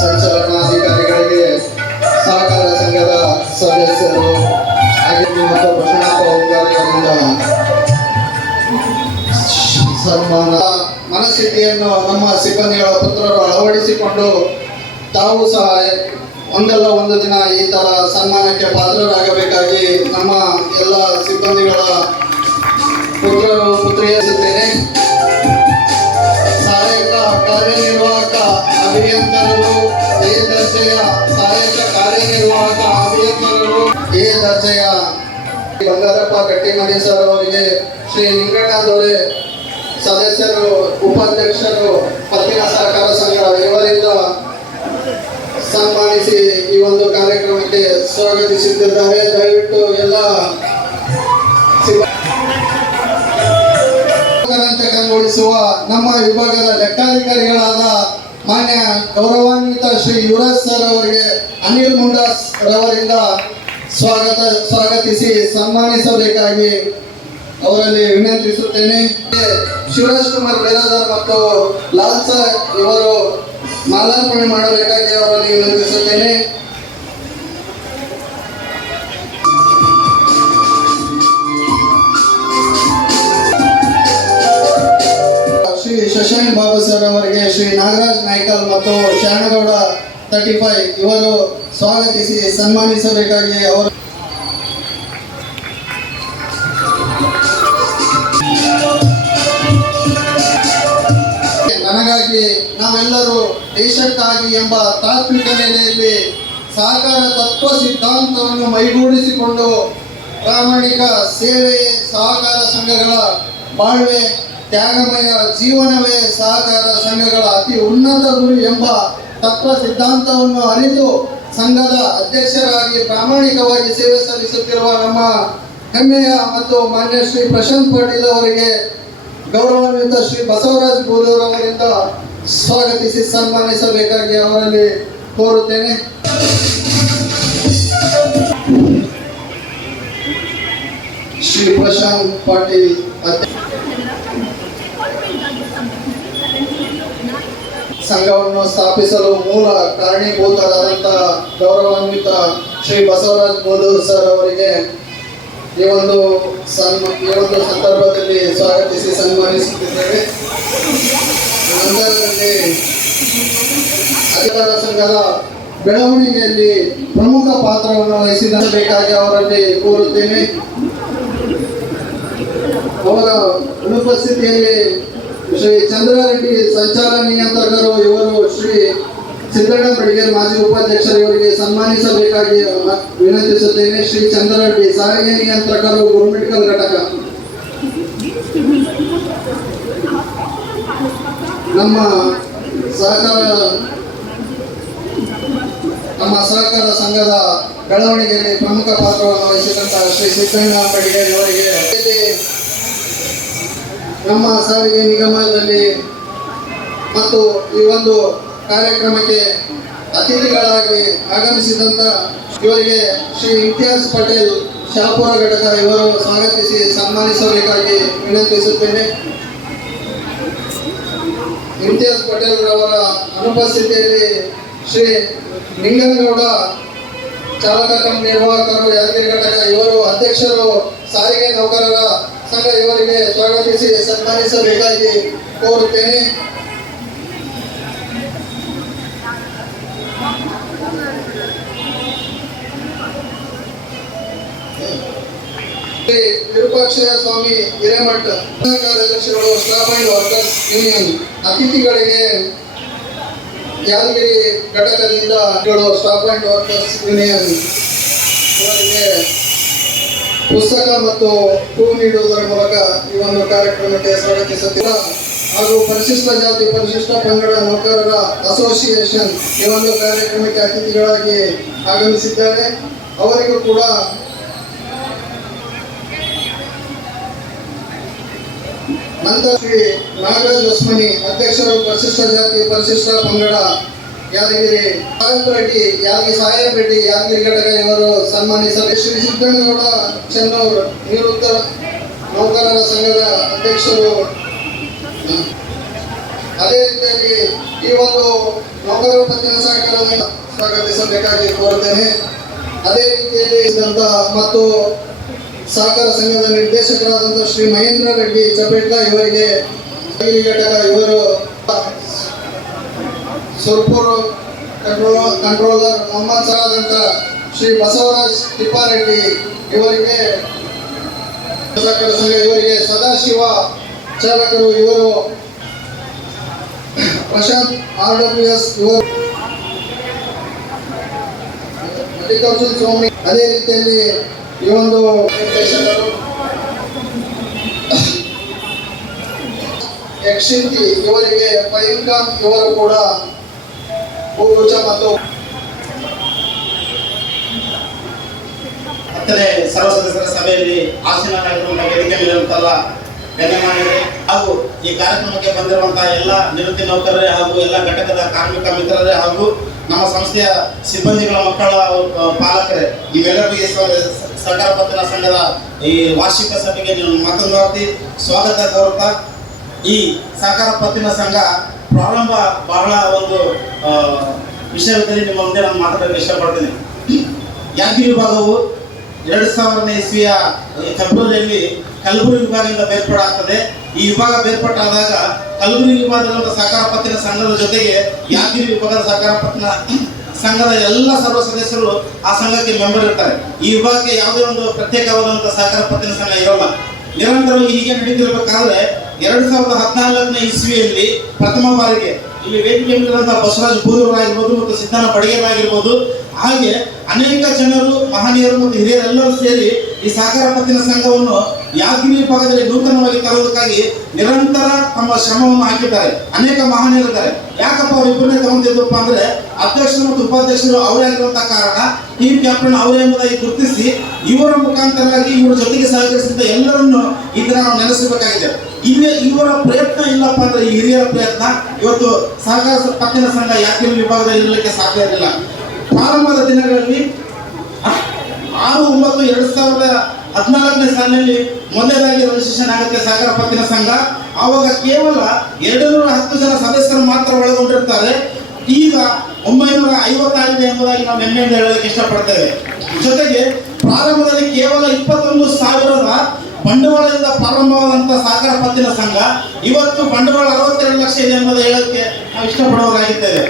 ಸಂಚಲನಾಧಿಕಾರಿಗಳಿಗೆ ಸಹಕಾರ ಸಂಘದ ಸದಸ್ಯರು ಹಾಗೆ ಮತ್ತು ಹೋಗಾರಿಯಿಂದ ಸನ್ಮಾನ ಮನಸ್ಥಿತಿಯನ್ನು ನಮ್ಮ ಸಿಬ್ಬಂದಿಗಳ ಪುತ್ರರು ಅಳವಡಿಸಿಕೊಂಡು ತಾವು ಸಹ ಒಂದಲ್ಲ ಒಂದು ದಿನ ಈ ಥರ ಸನ್ಮಾನಕ್ಕೆ ಪಾತ್ರರಾಗಬೇಕಾಗಿ ನಮ್ಮ ಎಲ್ಲ ಸಿಬ್ಬಂದಿಗಳ ಪುತ್ರರು ಪುತ್ರಿಯಿಸುತ್ತೇನೆ ಸಹಾಯಕ ಕಾರ್ಯನಿರ್ವಾಹಕ ಅಭಿಯಂತರರು ಎ ದರ್ಜೆಯ ಸಹಾಯಕ ಕಾರ್ಯನಿರ್ವಾಹಕ ಅಭಿಯಂತರರು ಎ ದರ್ಜೆಯ ಬಂಗಾರಪ್ಪ ಗಟ್ಟಿಮನಿ ಸರ್ ಅವರಿಗೆ ಶ್ರೀ ಲಿಂಗಣ್ಣ ದೊರೆ ಸದಸ್ಯರು ಉಪಾಧ್ಯಕ್ಷರು ಪತ್ತಿನ ಸಹಕಾರ ಸಂಘ ಇವರಿಂದ ಸನ್ಮಾನಿಸಿ ಈ ಒಂದು ಕಾರ್ಯಕ್ರಮಕ್ಕೆ ಸ್ವಾಗತಿಸುತ್ತಿದ್ದಾರೆ ದಯವಿಟ್ಟು ಎಲ್ಲ ಕಂಗೊಳಿಸುವ ನಮ್ಮ ವಿಭಾಗದ ಲೆಕ್ಕಾಧಿಕಾರಿಗಳಾದ ಮಾನ್ಯ ಗೌರವಾನ್ವಿತ ಶ್ರೀ ಯುವರಾಜ್ ಸರ್ ಅವರಿಗೆ, ಅನಿಲ್ ಮುಂಡಾಸ್ ರವರಿಂದ ಸ್ವಾಗತ, ಸ್ವಾಗತಿಸಿ ಸನ್ಮಾನಿಸಬೇಕಾಗಿ ಅವರಲ್ಲಿ ವಿನಂತಿಸುತ್ತೇನೆ. ಶಿವರಾಜ್ ಕುಮಾರ್ ಬೇರಾದರ್ ಮತ್ತು ಲಾಲ್ ಸರ್ ಇವರು ಮಾಲಾರ್ಪಣೆ ಮಾಡಬೇಕಾಗಿ ಅವರಲ್ಲಿ ವಿನಂತಿಸುತ್ತೇನೆ. ಶ್ರೀ ಶಶಾಂಕ್ ಬಾಬು ಸರ್ ಅವರಿಗೆ ಶ್ರೀ ನಾಗರಾಜ್ ನಾಯ್ಕಲ್ ಮತ್ತು ಶರಣಗೌಡ ತರ್ಟಿ ಫೈವ್ ಇವರು ಸ್ವಾಗತಿಸಿ ಸನ್ಮಾನಿಸಬೇಕಾಗಿ ಅವರು ನನಗಾಗಿ ನಾವೆಲ್ಲರೂ ದೇಶಕ್ಕಾಗಿ ಎಂಬ ತಾತ್ವಿಕ ನೆಲೆಯಲ್ಲಿ ಸಹಕಾರ ತತ್ವ ಸಿದ್ಧಾಂತವನ್ನು ಮೈಗೂಡಿಸಿಕೊಂಡು ಪ್ರಾಮಾಣಿಕ ಸೇವೆ, ಸಹಕಾರ ಸಂಘಗಳ ಬಾಳ್ವೆ ತ್ಯಾಗಮಯ ಜೀವನವೇ ಸಹಕಾರ ಸಂಘಗಳ ಅತಿ ಉನ್ನತ ಗುರಿ ಎಂಬ ತತ್ವ ಸಿದ್ಧಾಂತವನ್ನು ಅರಿತು ಸಂಘದ ಅಧ್ಯಕ್ಷರಾಗಿ ಪ್ರಾಮಾಣಿಕವಾಗಿ ಸೇವೆ ಸಲ್ಲಿಸುತ್ತಿರುವ ನಮ್ಮ ಹೆಮ್ಮೆಯ ಮತ್ತು ಮಾನ್ಯ ಶ್ರೀ ಪ್ರಶಾಂತ್ ಪಾಟೀಲ್ ಅವರಿಗೆ ಗೌರವಾನ್ವಿತ ಶ್ರೀ ಬಸವರಾಜ್ ಬೋಲೂರ್ ಅವರಿಂದ ಸ್ವಾಗತಿಸಿ ಸನ್ಮಾನಿಸಬೇಕಾಗಿ ಅವರಲ್ಲಿ ಕೋರುತ್ತೇನೆ. ಶ್ರೀ ಪ್ರಶಾಂತ್ ಪಾಟೀಲ್ ಸಂಘವನ್ನು ಸ್ಥಾಪಿಸಲು ಮೂಲ ಕಾರಣೀಭೂತರಾದಂತಹ ಗೌರವಾನ್ವಿತ ಶ್ರೀ ಬಸವರಾಜ್ ಬೋದೂರ್ ಸರ್ ಅವರಿಗೆ ಈ ಒಂದು ಸನ್ಮ ಈ ಒಂದು ಸಂದರ್ಭದಲ್ಲಿ ಸ್ವಾಗತಿಸಿ ಸನ್ಮಾನಿಸುತ್ತಿದ್ದೇವೆ. ನಂತರದಲ್ಲಿ ಅಧಿಕಾರ ಸಂಘದ ಬೆಳವಣಿಗೆಯಲ್ಲಿ ಪ್ರಮುಖ ಪಾತ್ರವನ್ನು ವಹಿಸಿದಬೇಕಾಗಿ ಅವರಲ್ಲಿ ಕೋರುತ್ತೇನೆ. ಅವರ ಅನುಪಸ್ಥಿತಿಯಲ್ಲಿ ಶ್ರೀ ಚಂದ್ರಾರೆಡ್ಡಿ ಸಂಚಾರ ನಿಯಂತ್ರಕರು ಇವರು ಶ್ರೀ ಸಿದ್ದಣ್ಣ ಬಡಿಗೇರ್ ಮಾಜಿ ಉಪಾಧ್ಯಕ್ಷರು ಇವರಿಗೆ ಸನ್ಮಾನಿಸಬೇಕಾಗಿ ವಿನಂತಿಸುತ್ತೇನೆ. ಶ್ರೀ ಚಂದ್ರಾರೆಡ್ಡಿ ಸಾರಿಗೆ ನಿಯಂತ್ರಕರು ಗುರುಮಿಟ್ಕಲ್ ಘಟಕ. ನಮ್ಮ ಸಹಕಾರ ನಮ್ಮ ಸಹಕಾರ ಸಂಘದ ಬೆಳವಣಿಗೆಯಲ್ಲಿ ಪ್ರಮುಖ ಪಾತ್ರವನ್ನು ವಹಿಸಿದಂತಹ ಶ್ರೀ ಸಿದ್ದಣ್ಣ ಬಡಿಗೇರ್ ಇಲ್ಲಿ ನಮ್ಮ ಸಾರಿಗೆ ನಿಗಮದಲ್ಲಿ ಮತ್ತು ಈ ಒಂದು ಕಾರ್ಯಕ್ರಮಕ್ಕೆ ಅತಿಥಿಗಳಾಗಿ ಆಗಮಿಸಿದಂತ ಇವರಿಗೆ ಶ್ರೀ ಇಮ್ತಿಯಾಜ್ ಪಟೇಲ್ ಶಾಪುರ ಘಟಕ ಇವರು ಸ್ವಾಗತಿಸಿ ಸನ್ಮಾನಿಸಬೇಕಾಗಿ ವಿನಂತಿಸುತ್ತೇನೆ. ಇಮ್ತಿಯಾಸ್ ಪಟೇಲ್ ರವರ ಅನುಪಸ್ಥಿತಿಯಲ್ಲಿ ಶ್ರೀ ನಿಂಗನಗೌಡ ಚಾಲಕ ನಿರ್ವಾಹಕರು ಯಾದಗಿರಿ ಘಟಕ ಇವರು ಅಧ್ಯಕ್ಷರು, ಸಾರಿಗೆ ನೌಕರರ ಸಂಘ ಇವರಿಗೆ ಸ್ವಾಗತಿಸಿ ಸನ್ಮಾನಿಸಬೇಕಾಗಿ ಕೋರುತ್ತೇನೆ. ಶ್ರೀ ವಿರೂಪಾಕ್ಷಯ ಸ್ವಾಮಿ ಹಿರೇಮಠ ಕಾರ್ಯದರ್ಶಿಗಳು ಸ್ಟಾಫ್ ಅಂಡ್ ವರ್ಕರ್ಸ್ ಯೂನಿಯನ್ ಅತಿಥಿಗಳಿಗೆ ಯಾದಗಿರಿ ಘಟಕದಿಂದ ಸ್ಟಾಫ್ ಅಂಡ್ ವರ್ಕರ್ಸ್ ಯೂನಿಯನ್ ಇವರಿಗೆ ಪುಸ್ತಕ ಮತ್ತು ಹೂ ನೀಡುವುದರ ಮೂಲಕ ಈ ಒಂದು ಕಾರ್ಯಕ್ರಮಕ್ಕೆ ಸ್ವಾಗತಿಸುತ್ತಿಲ್ಲ ಹಾಗೂ ಪರಿಶಿಷ್ಟ ಜಾತಿ, ಪರಿಶಿಷ್ಟ ಪಂಗಡ ನೌಕರರ ಅಸೋಸಿಯೇಷನ್ ಈ ಒಂದು ಕಾರ್ಯಕ್ರಮಕ್ಕೆ ಅತಿಥಿಗಳಾಗಿ ಆಗಮಿಸಿದ್ದಾರೆ. ಅವರಿಗೂ ಕೂಡ ನಂತರ ಶ್ರೀ ನಾಗರಾಜ್ ಹೊಸ್ಮನಿ ಅಧ್ಯಕ್ಷರು ಪರಿಶಿಷ್ಟ ಜಾತಿ, ಪರಿಶಿಷ್ಟ ಪಂಗಡ ಯಾದಗಿರಿ ರೆಡ್ಡಿ ಯಾದಗಿರಿ ರೆಡ್ಡಿ ಯಾದಗಿರಿ ಘಟಕ ಇವರು ಸನ್ಮಾನಿಸಲು. ಶ್ರೀ ಸಿದ್ದಣ್ಣಗೌಡ ಚೆನ್ನೂರ್ ನಿವೃತ್ತ ನೌಕರರ ಸಂಘದ ಅಧ್ಯಕ್ಷರು. ಅದೇ ರೀತಿಯಾಗಿ ಈ ಒಂದು ನೌಕರರ ಪತ್ತಿನ ಸಹಕಾರವನ್ನು ಸ್ವಾಗತಿಸಬೇಕಾಗಿ ಕೋರುತ್ತೇನೆ. ಅದೇ ರೀತಿಯಲ್ಲಿ ಇದ್ದಂತಹ ಮತ್ತು ಸಹಕಾರ ಸಂಘದ ನಿರ್ದೇಶಕರಾದಂತಹ ಶ್ರೀ ಮಹೇಂದ್ರ ರೆಡ್ಡಿ ಚಪೇಟ್ಲ ಇವರಿಗೆ ಘಟಕ ಇವರು ಸುರ್ಪುರ್ ಕಂಟ್ರೋಲ್ ಕಂಟ್ರೋಲರ್ ಮೊಹಮ್ಮದ್ ಸರಾದಂತ ಶ್ರೀ ಬಸವರಾಜ್ ತಿಪ್ಪಾರೆಡ್ಡಿ ಇವರಿಗೆ ಸಂಘ ಇವರಿಗೆ ಸದಾಶಿವ ಚಾಲಕರು ಇವರು ಪ್ರಶಾಂತ್ ಆರ್ ಡಬ್ಲ್ಯೂ ಎಸ್ ಇವರು ಮಲ್ಲಿಕಾರ್ಜುನ್ ಸ್ವಾಮಿ. ಅದೇ ರೀತಿಯಲ್ಲಿ ಈ ಒಂದು ಯಕ್ಷಿಂತಿ ಇವರಿಗೆ ಪೈಂಕಾಂತ್ ಇವರು ಕೂಡ ಹೂಗುಚ್ಛ ಮತ್ತು ಹತ್ತನೇ ಸರ್ವ ಸದಸ್ಯರ ಸಭೆಯಲ್ಲಿ ಆಸೀನರಾಗಿರುವಂತಹ ವೇದಿಕೆ ಮೇಲಿರುವಂತಲ್ಲ ಗಣ್ಯಮಾನ್ಯರೇ ಹಾಗೂ ಈ ಕಾರ್ಯಕ್ರಮಕ್ಕೆ ಬಂದಿರುವಂತಹ ಎಲ್ಲ ನಿವೃತ್ತಿ ನೌಕರರೇ ಹಾಗೂ ಎಲ್ಲ ಘಟಕದ ಕಾರ್ಮಿಕ ಮಿತ್ರರೇ ಹಾಗೂ ನಮ್ಮ ಸಂಸ್ಥೆಯ ಸಿಬ್ಬಂದಿಗಳ ಮಕ್ಕಳ ಪಾಲಕರೇ ಇವೆಲ್ಲರಿಗೂ ಸರ್ಕಾರ ಪತ್ರ ಸಂಘದ ಈ ವಾರ್ಷಿಕ ಸಭೆಗೆ ಮತ್ತೊಂದು ಸ್ವಾಗತ ಕೋರುತ್ತಾ, ಈ ಸಹಕಾರ ಪತ್ತಿನ ಸಂಘ ಪ್ರಾರಂಭ ಬಹಳ ಒಂದು ವಿಷಯದಲ್ಲಿ ನಿಮ್ಮ ಮುಂದೆ ನಾನು ಮಾತಾಡಲು ಇಷ್ಟಪಡ್ತೀನಿ. ಯಾದಗಿರಿ ವಿಭಾಗವು ಎರಡು ಸಾವಿರನೇ ಇಸ್ವಿಯ ಫೆಬ್ರವರಿಯಲ್ಲಿ ಕಲಬುರಗಿ ವಿಭಾಗದಿಂದ ಬೇರ್ಪಡಾಗ್ತದೆ ಈ ವಿಭಾಗ ಬೇರ್ಪಟ್ಟಾದಾಗ ಕಲಬುರಗಿ ವಿಭಾಗದ ಸಹಕಾರ ಪತ್ತಿನ ಸಂಘದ ಜೊತೆಗೆ ಯಾದಗಿರಿ ವಿಭಾಗದ ಸಹಕಾರ ಪತ್ತಿನ ಸಂಘದ ಎಲ್ಲ ಸರ್ವ ಸದಸ್ಯರು ಆ ಸಂಘಕ್ಕೆ ಮೆಂಬರ್ ಇರ್ತಾರೆ. ಈ ವಿಭಾಗಕ್ಕೆ ಯಾವುದೇ ಒಂದು ಪ್ರತ್ಯೇಕವಾದಂತಹ ಸಹಕಾರ ಪತ್ತಿನ ಸಂಘ ಇರೋಲ್ಲ. ನಿರಂತರವಾಗಿ ಹೀಗೆ ನಡೀತಿರ್ಬೇಕಾದ್ರೆ ಎರಡು ಸಾವಿರದ ಹದಿನಾಲ್ಕನೇ ಇಸ್ವಿಯಲ್ಲಿ ಪ್ರಥಮ ಬಾರಿಗೆ ಇಲ್ಲಿ ವೇದಿಕೆ ಮೇಲಿರುವಂತಹ ಬಸವರಾಜ್ ಬೂರೂರಾಗಿರ್ಬೋದು ಮತ್ತು ಸಿದ್ದನ ಪಡೆಯರಾಗಿರ್ಬೋದು ಹಾಗೆ ಅನೇಕ ಜನರು, ಮಹನೀಯರು ಮತ್ತು ಹಿರಿಯರೆಲ್ಲರೂ ಸೇರಿ ಈ ಸಹಕಾರ ಪತ್ತಿನ ಸಂಘವನ್ನು ಯಾದಗಿರಿ ವಿಭಾಗದಲ್ಲಿ ನೂತನವಾಗಿ ತರುವುದಕ್ಕಾಗಿ ನಿರಂತರ ತಮ್ಮ ಶ್ರಮವನ್ನು ಹಾಕಿದ್ದಾರೆ. ಅನೇಕ ಮಹನೀಯರಿದ್ದಾರೆ. ಯಾಕಪ್ಪ ಅವರಿಬ್ಬರನ್ನೇ ತಗೊಂಡಿದ್ದಪ್ಪ ಅಂದ್ರೆ ಅಧ್ಯಕ್ಷರು ಮತ್ತು ಉಪಾಧ್ಯಕ್ಷರು ಅವರೇ ಆಗಿರುವಂತಹ ಕಾರಣ ಟೀಮ್ ಕ್ಯಾಪ್ಟನ್ ಅವರೇ ಎಂಬುದಾಗಿ ಗುರುತಿಸಿ ಇವರ ಮುಖಾಂತರವಾಗಿ ಇವರ ಜೊತೆಗೆ ಸಹಕರಿಸಿದ ಎಲ್ಲರನ್ನು ಈ ದಿನ ನಾವು ನೆನೆಸಬೇಕಾಗಿದೆ. ಇಲ್ಲಿ ಇವರ ಪ್ರಯತ್ನ ಇಲ್ಲಪ್ಪ ಅಂದ್ರೆ ಈ ಹಿರಿಯರ ಪ್ರಯತ್ನ. ಇವತ್ತು ಸಹಕಾರ ಪತ್ತಿನ ಸಂಘ ಯಾಕೆ ವಿಭಾಗದಲ್ಲಿ ಇರಲಿಕ್ಕೆ ಸಾಧ್ಯ ಇರಲಿಲ್ಲ. ಪ್ರಾರಂಭದ ದಿನಗಳಲ್ಲಿ ಆರು, ಒಂಬತ್ತು, ಎರಡು ಸಾವಿರದ ಹದಿನಾಲ್ಕನೇ ಸಾಲಿನಲ್ಲಿ ಮೊದಲನೇದಾಗಿ ರಿಜಿಸ್ಟ್ರೇಷನ್ ಆಗುತ್ತೆ ಸಾಗರ ಪತ್ತಿನ ಸಂಘ. ಆವಾಗ ಕೇವಲ ಎರಡು ನೂರ ಹತ್ತು ಜನ ಸದಸ್ಯರು ಮಾತ್ರ ಒಳಗೊಂಡಿರ್ತಾರೆ. ಈಗ ಒಂಬೈನೂರ ಐವತ್ತಾಗಿದೆ ಎಂಬುದಾಗಿ ನಾವು ಹೆಮ್ಮೆಯಿಂದ ಹೇಳೋದಕ್ಕೆ ಇಷ್ಟಪಡ್ತೇವೆ ಜೊತೆಗೆ ಪ್ರಾರಂಭದಲ್ಲಿ ಕೇವಲ ಇಪ್ಪತ್ತೊಂದು ಸಾವಿರದ ಬಂಡವಾಳದಿಂದ ಪ್ರಾರಂಭವಾದಂತಹ ಸಾಗರ ಪತ್ತಿನ ಸಂಘ, ಇವತ್ತು ಬಂಡವಾಳ ಅರವತ್ತೆರಡು ಲಕ್ಷ ಇದೆ ಎಂಬುದು ಹೇಳೋದಕ್ಕೆ ನಾವು ಇಷ್ಟಪಡುವವರಾಗಿದ್ದೇವೆ.